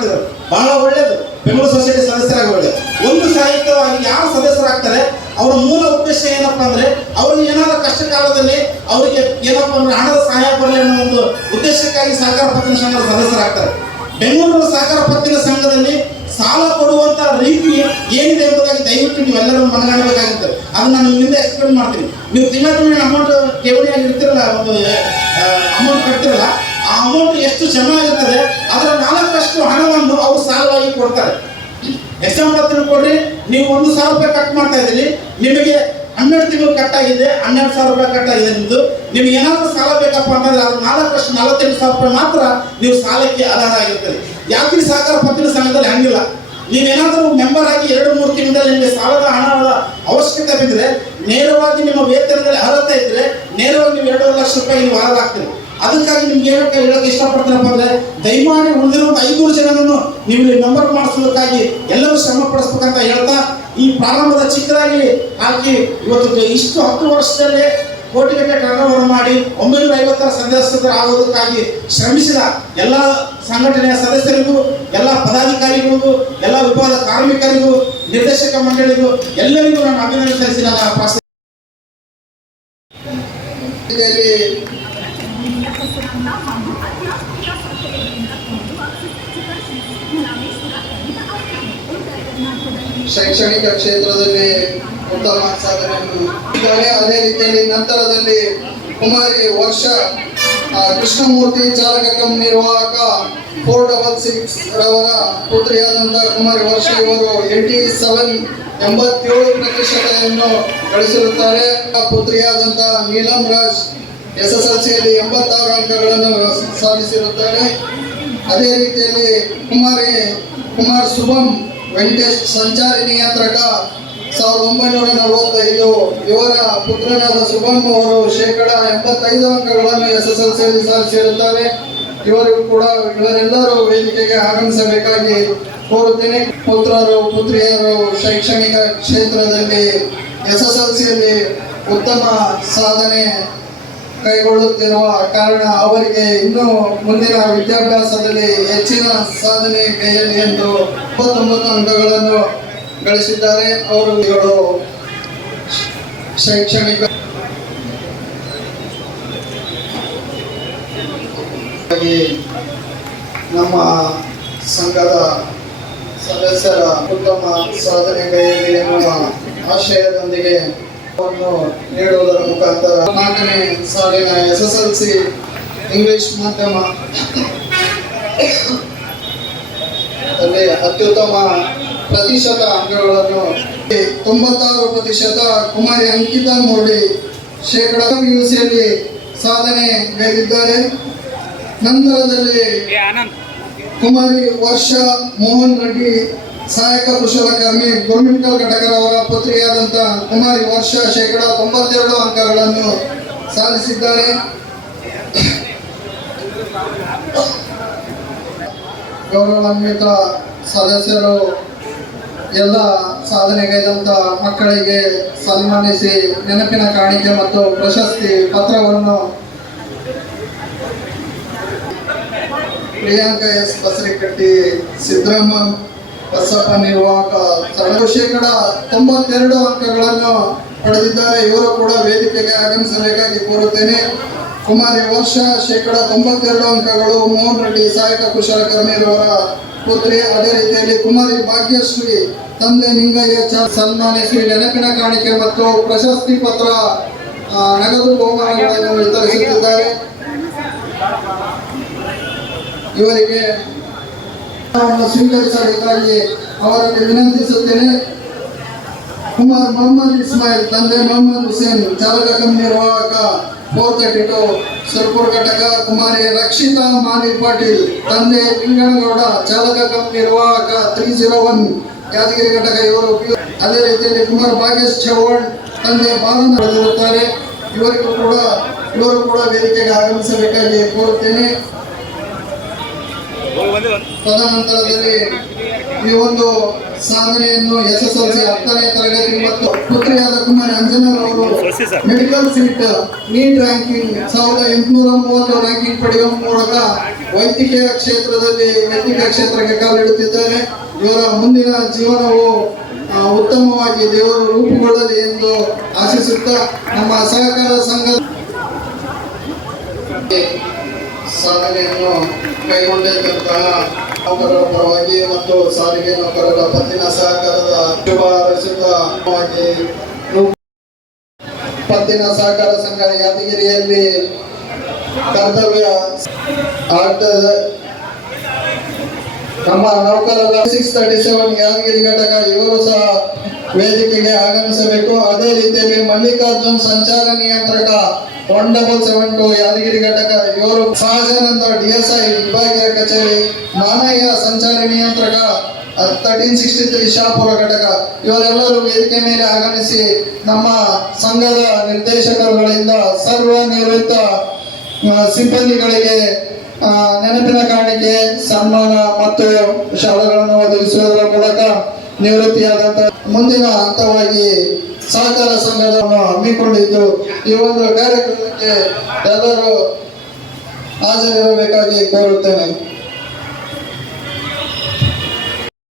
ಸದಸ್ಯರಾಗ್ತಿದ್ದಾರೆ ಬಹಳ ಒಳ್ಳೆಯದು ಬೆಂಗಳೂರು ಸೊಸೈಟಿ ಸದಸ್ಯರಾಗಿ ಒಳ್ಳೆಯದು ಒಂದು ಸಾಹಿತ್ಯವಾಗಿ ಯಾರು ಸದಸ್ಯರಾಗ್ತಾರೆ, ಅವರ ಮೂಲ ಉದ್ದೇಶ ಏನಪ್ಪಾ ಅಂದ್ರೆ ಅವ್ರಿಗೆ ಏನಾದ್ರು ಕಷ್ಟ ಕಾಲದಲ್ಲಿ ಅವರಿಗೆ ಏನಪ್ಪಾ ಅಂದ್ರೆ ಹಣದ ಸಹಾಯ ಬರಲಿ ಅನ್ನೋ ಒಂದು ಉದ್ದೇಶಕ್ಕಾಗಿ ಸಹಕಾರ ಪತ್ತಿನ ಸಂಘದ ಸದಸ್ಯರಾಗ್ತಾರೆ. ಬೆಂಗಳೂರು ಸಹಕಾರ ಪತ್ತಿನ ಸಂಘದಲ್ಲಿ ಸಾಲ ಕೊಡುವಂತ ರೀತಿ ಏನಿದೆ ಎಂಬುದಾಗಿ ದಯವಿಟ್ಟು ನೀವೆಲ್ಲರೂ ಮನಗಾಣಬೇಕಾಗುತ್ತೆ. ಅದನ್ನ ನಾನು ನಿಮ್ಮಿಂದ ಎಕ್ಸ್ಪ್ಲೇನ್ ಮಾಡ್ತೀನಿ. ನೀವು ತಿಂಗಳ ತಿಂಗಳ ಅಮೌಂಟ್ ಠೇವಣಿಯಾಗಿ ಇರ್ತಿರಲ್ಲ ಒಂದು ಅಮೌಂಟ್ ಕಟ್ತಿರಲ್ಲ ಆ ಅಮೌಂಟ್ ಎಷ್ಟು ಜಮಾ ಇರ್ತದೆ, ಅದರ ನಾಲ್ಕರಷ್ಟು ಹಣವನ್ನು ಅವರು ಸಾಲವಾಗಿ ಕೊಡ್ತಾರೆ. ಎಕ್ಸಾಂಪಲ್ ತಿಳ್ಕೊಡ್ರಿ ನೀವು ಒಂದು ಸಾವಿರ ರೂಪಾಯಿ ಕಟ್ ಮಾಡ್ತಾ ಇದ್ದೀರಿ, ನಿಮಗೆ ಹನ್ನೆರಡು ತಿಂಗಳು ಕಟ್ ಆಗಿದೆ, ಹನ್ನೆರಡು ಸಾವಿರ ರೂಪಾಯಿ ಕಟ್ ಆಗಿದೆ ನಿಮ್ದು ನಿಮ್ಗೆ ಏನಾದರೂ ಸಾಲ ಬೇಕಪ್ಪ ಅಂತಂದ್ರೆ ಅದು ನಾಲ್ಕರಷ್ಟು ನಲವತ್ತೆಂಟು ಸಾವಿರ ರೂಪಾಯಿ ಮಾತ್ರ ನೀವು ಸಾಲಕ್ಕೆ ಆಧಾರ ಆಗಿರ್ತದೆ ಯಾಕೆ ಸಹಕಾರ ಪತ್ತಿನ ಸಂಘದಲ್ಲಿ ಹಂಗಿಲ್ಲ. ನೀವೇನಾದರೂ ಮೆಂಬರ್ ಆಗಿ ಎರಡು, ಮೂರು ತಿಂಗಳಲ್ಲಿ ನಿಮಗೆ ಸಾಲದ ಹಣದ ಅವಶ್ಯಕತೆ ಬಿದ್ದರೆ ನೇರವಾಗಿ ನಿಮ್ಮ ವೇತನದಲ್ಲಿ ಅರ್ಹತೆ ಇದ್ರೆ, ನೇರವಾಗಿ ನೀವು ಎರಡೂವರೆ ಲಕ್ಷ ರೂಪಾಯಿ ನೀವು ಅರ್ಹರಾಗ್ತೀರಿ ಅದಕ್ಕಾಗಿ ನಿಮ್ಗೆ ಹೇಳಕ್ಕೆ ಹೇಳಕ್ಕೆ ಇಷ್ಟಪಡ್ತೀನಪ್ಪ ಅಂದ್ರೆ ದಯಮಾಡಿ ಉಳಿದಿರುವಂತ ಐದೂರು ಜನರನ್ನು ನೀವು ನಂಬರ್ ಮಾಡಿಸೋದಕ್ಕಾಗಿ ಎಲ್ಲರೂ ಶ್ರಮ ಪಡಿಸ್ಬೇಕಂತ ಹೇಳ್ತಾ ಈ ಪ್ರಾರಂಭದ ಚಿಕ್ಕದಾಗಿ ಹಾಕಿ ಇವತ್ತು ಇಷ್ಟು ಹತ್ತು ವರ್ಷದಲ್ಲೇ ಕೋಟಿಗಟ್ಟಲೆ ಕನ್ನಡವನ್ನು ಮಾಡಿ ಒಂಬೈನೂರ ಐವತ್ತರ ಸದಸ್ಯರು ಆಗೋದಕ್ಕಾಗಿ ಶ್ರಮಿಸಿದ ಎಲ್ಲ ಸಂಘಟನೆಯ ಸದಸ್ಯರಿಗೂ, ಎಲ್ಲ ಪದಾಧಿಕಾರಿಗಳಿಗೂ, ಎಲ್ಲ ವಿಭಾಗದ ಕಾರ್ಮಿಕರಿಗೂ, ನಿರ್ದೇಶಕ ಮಂಡಳಿಗೂ ಎಲ್ಲರಿಗೂ ನಾನು ಅಭಿನಂದನೆ ಶೈಕ್ಷಣಿಕ ಕ್ಷೇತ್ರದಲ್ಲಿ ಉತ್ತಮ ಸಾಧನೆಯನ್ನು ಇದ್ದಾರೆ ಅದೇ ರೀತಿಯಲ್ಲಿ ನಂತರದಲ್ಲಿ ಕುಮಾರಿ ವರ್ಷ ಕೃಷ್ಣಮೂರ್ತಿ ಚಾಲಕ ಕಮ್ ನಿರ್ವಾಹಕ ಫೋರ್ ಡಬಲ್ ಸಿಕ್ಸ್ ರವರ ಪುತ್ರಿಯಾದಂತಹ ಕುಮಾರಿ ವರ್ಷ ಇವರು ಏಟಿ ಸೆವೆನ್ ಎಂಬತ್ತೇಳು ಪ್ರತಿಶತವನ್ನು ಗಳಿಸಿರುತ್ತಾರೆ. ಪುತ್ರಿಯಾದಂತಹ Neelam Raj S S L ಸಿಯಲ್ಲಿ ಎಂಬತ್ತಾರು ಅಂಕಗಳನ್ನು ಸಾಧಿಸಿರುತ್ತಾರೆ. ಅದೇ ರೀತಿಯಲ್ಲಿ ಕುಮಾರಿ, ಕುಮಾರ್ ಶುಭಂ, ವೆಂಕಟೇಶ್ ಸಂಚಾರಿ ನಿಯಂತ್ರಕ ಸಾವಿರದ ಒಂಬೈನೂರ ನಲವತ್ತೈದು, ಇವರ ಪುತ್ರನಾದ ಶುಭಂ ಅವರು ಶೇಕಡ ಎಂಬತ್ತೈದು ಅಂಕಗಳನ್ನು ಎಸ್ ಎಸ್ ಎಲ್ ಸಿಯಲ್ಲಿ ಸಾಧಿಸಿರುತ್ತಾರೆ. ಇವರಿಗೂ ಕೂಡ ಇವರೆಲ್ಲರೂ ವೇದಿಕೆಗೆ ಆಗಮಿಸಬೇಕಾಗಿ ಕೋರುತ್ತೇನೆ. ಪುತ್ರರು, ಪುತ್ರಿಯರು ಶೈಕ್ಷಣಿಕ ಕ್ಷೇತ್ರದಲ್ಲಿ ಎಸ್ ಎಸ್ ಎಲ್ ಸಿಯಲ್ಲಿ ಉತ್ತಮ ಸಾಧನೆ ಕೈಗೊಳ್ಳುತ್ತಿರುವ ಕಾರಣ ಅವರಿಗೆ ಇನ್ನೂ ಮುಂದಿನ ವಿದ್ಯಾಭ್ಯಾಸದಲ್ಲಿ ಹೆಚ್ಚಿನ ಸಾಧನೆ ಕೈಯಲ್ಲಿ ಎಂದು ಇಪ್ಪತ್ತೊಂಬತ್ತು ಅಂಕಗಳನ್ನು ಗಳಿಸಿದ್ದಾರೆ. ಅವರು ಇವರು ಶೈಕ್ಷಣಿಕ ನಮ್ಮ ಸಂಘದ ಸದಸ್ಯರ ಉತ್ತಮ ಸಾಧನೆ ಕೈಯಲ್ಲಿ ಎನ್ನುವ ಆಶಯದೊಂದಿಗೆ ನೀಡುವುದರ ಮುಖಾಂತರ ನಾಲ್ಕನೇ ಸಾಲಿನ S S L C English ಮಾಧ್ಯಮ ಅಲ್ಲಿ ಅತ್ಯುತ್ತಮ ಪ್ರತಿಶತ ಅಂಕಗಳನ್ನು ತೊಂಬತ್ತಾರು ಪ್ರತಿಶತ ಕುಮಾರಿ ಅಂಕಿತಾ ಮೋಡಿ ಶೇಕಡ ಸಿಯಲ್ಲಿ ಸಾಧನೆ ಗೈದಿದ್ದಾರೆ ನಂತರದಲ್ಲಿ ಕುಮಾರಿ ವರ್ಷ ಮೋಹನ್ ರೆಡ್ಡಿ ಸಹಾಯಕ ಕುಶಲಕರ್ಮಿ ಗೋರ್ಮೆಂಟಲ್ ಘಟಕರವರ ಪುತ್ರಿಯಾದಂಥ ಕುಮಾರಿ ವರ್ಷ ಶೇಕಡ ತೊಂಬತ್ತೆರಡು ಅಂಕಗಳನ್ನು ಸಾಧಿಸಿದ್ದಾರೆ. ಗೌರವಾನ್ವಿತ ಸದಸ್ಯರು, ಎಲ್ಲ ಸಾಧನೆಗೈದಂತ ಮಕ್ಕಳಿಗೆ ಸನ್ಮಾನಿಸಿ ನೆನಪಿನ ಕಾಣಿಕೆ ಮತ್ತು ಪ್ರಶಸ್ತಿ ಪತ್ರವನ್ನು ಪ್ರಿಯಾಂಕ ಎಸ್ ಬಸರಿಕಟ್ಟಿ ಸಿದ್ದರಾಮ ಬಸಪ್ಪ ನಿರ್ವಾಹಕ ಶೇಕಡ ತೊಂಬತ್ತೆರಡು ಅಂಕಗಳನ್ನು ಪಡೆದಿದ್ದಾರೆ. ಇವರು ಕೂಡ ವೇದಿಕೆಗೆ ಆಗಮಿಸಬೇಕಾಗಿ ಕೋರುತ್ತೇನೆ. ಕುಮಾರಿ ವರ್ಷ ಶೇಕಡ ತೊಂಬತ್ತೆರಡು ಅಂಕಗಳು ಮೋಹನ್ ರೆಡ್ಡಿ, ಸಹಾಯಕ ಕುಶಲಕರ್ಮಿಯವರ ಪುತ್ರಿ. ಅದೇ ರೀತಿಯಲ್ಲಿ ಕುಮಾರಿ ಭಾಗ್ಯಶ್ರೀ, ತಂದೆ ನಿಂಗಯ್ಯ ಸನ್ಮಾನಿಸಿ ನೆನಪಿನ ಕಾಣಿಕೆ ಮತ್ತು ಪ್ರಶಸ್ತಿ ಪತ್ರ ನಗದು ಬಹುಮಾನಗಳನ್ನು ವಿತರಿಸುತ್ತಿದ್ದಾರೆ. ಇವರಿಗೆ ಸ್ವೀಕರಿಸಬೇಕಾಗಿ ಅವರನ್ನು ವಿನಂತಿಸುತ್ತೇನೆ. ಕುಮಾರ್ ಮೊಹಮ್ಮದ್ ಇಸ್ಮಾಯಿಲ್, ತಂದೆ ಮೊಹಮ್ಮದ್ ಹುಸೇನ್ ಚಾಲಕ ಕಂಪನಿ ನಿರ್ವಾಹಕ, ಫೋರ್ ತರ್ಟಿ ಟು ಸುರ್ಪುರ್ ಘಟಕ, ಕುಮಾರಿ ರಕ್ಷಿತಾ ಮಾನಿ ಪಾಟೀಲ್, ತಂದೆ ಲಿಂಗನಗೌಡ ಚಾಲಕ ಕಂಪನಿ ನಿರ್ವಾಹಕ ತ್ರೀ ಜೀರೋ ಒನ್, ಯಾದಗಿರಿ ಘಟಕ ಇವರು ಅದೇ ರೀತಿಯಲ್ಲಿ ಕುಮಾರ್ ಭಾಗ್ಯೇಶ್ ಚೌಹಾಣ್, ತಂದೆ ಬಾಲನ ಬರೆದಿರುತ್ತಾರೆ ಇವರಿಗೂ ಕೂಡ, ಇವರು ಕೂಡ ವೇದಿಕೆಗೆ ಆಗಮಿಸಬೇಕಾಗಿ ಕೋರುತ್ತೇನೆ. ತದನಂತರದಲ್ಲಿ ಈ ಒಂದು ಸಾಧನೆಯನ್ನು ಯಶಸ್ವಿ ಹತ್ತನೇ ತರಗತಿ ಮತ್ತು ಪುತ್ರಿಯಾದ ಕುಮಾರಿ ಅಂಜನರವರು ಮೆಡಿಕಲ್ ಸೀಟ್ ನೀಟ್ ರ್ಯಾಂಕಿಂಗ್ ಸಾವಿರದ ಎಂಟುನೂರ ಮೂವತ್ತು ರ್ಯಾಂಕಿಂಗ್ ಪಡೆಯುವ ಮೂಲಕ ವೈದ್ಯಕೀಯ ಕ್ಷೇತ್ರದಲ್ಲಿ ವೈದ್ಯಕೀಯ ಕ್ಷೇತ್ರಕ್ಕೆ ಕಾಲಿಡುತ್ತಿದ್ದಾರೆ ಇವರ ಮುಂದಿನ ಜೀವನವು ಉತ್ತಮವಾಗಿ ದೇವರು ರೂಪುಗೊಳ್ಳಲಿ ಎಂದು ಆಶಿಸುತ್ತಾ ನಮ್ಮ ಸಹಕಾರ ಸಂಘ ಸಾಧನೆಯನ್ನು ಕೈಗೊಂಡಿದ್ದಂತಹ ನೌಕರರ ಪರವಾಗಿ ಮತ್ತು ಸಾರಿಗೆ ನೌಕರರ ಪತ್ತಿನ ಸಹಕಾರದ ಶುಭ ಪತ್ತಿನ ಸಹಕಾರ ಸಂಘ ಯಾದಗಿರಿಯಲ್ಲಿ ಕರ್ತವ್ಯ ಆಗ್ತದೆ ನಮ್ಮ ನೌಕರರ ಸಿಕ್ಸ್ ತರ್ಟಿ ಸೆವೆನ್ ಯಾದಗಿರಿ ಘಟಕ ಇವರು ಸಹ ವೇದಿಕೆಗೆ ಆಗಮಿಸಬೇಕು. ಅದೇ ರೀತಿಯಲ್ಲಿ ಮಲ್ಲಿಕಾರ್ಜುನ್ ಸಂಚಾರ ನಿಯಂತ್ರಕ one double seven two Yadagiri ಘಟಕ ಇವರು ಸಹಜಾನಂದ ಡಿಎಸ್ಐ ವಿಭಾಗೀಯ ಕಚೇರಿ ಮಾನಯ್ಯ ಸಂಚಾರ ನಿಯಂತ್ರಕ ತರ್ಟೀನ್ ಸಿಕ್ಸ್ಟಿ ತ್ರೀ ಶಾಪುರ ಘಟಕ ಇವರೆಲ್ಲರೂ ವೇದಿಕೆ ಮೇಲೆ ಆಗಮಿಸಿ ನಮ್ಮ ಸಂಘದ ನಿರ್ದೇಶಕರುಗಳಿಂದ ಸರ್ವ ನಿವೃತ್ತ ಸಿಬ್ಬಂದಿಗಳಿಗೆ ನೆನಪಿನ ಕಾಣಿಕೆ, ಸನ್ಮಾನ ಮತ್ತು ಶಾಲೆಗಳನ್ನು ಒದಗಿಸುವುದರ ಮೂಲಕ ನಿವೃತ್ತಿಯಾದಂತ ಮುಂದಿನ ಹಂತವಾಗಿ ಸಹಕಾರ ಸಂಘವನ್ನು ಹಮ್ಮಿಕೊಂಡಿದ್ದು, ಈ ಒಂದು ಕಾರ್ಯಕ್ರಮಕ್ಕೆ ಎಲ್ಲರೂ ಹಾಜರಿರಬೇಕಾಗಿ ಕೋರುತ್ತೇನೆ.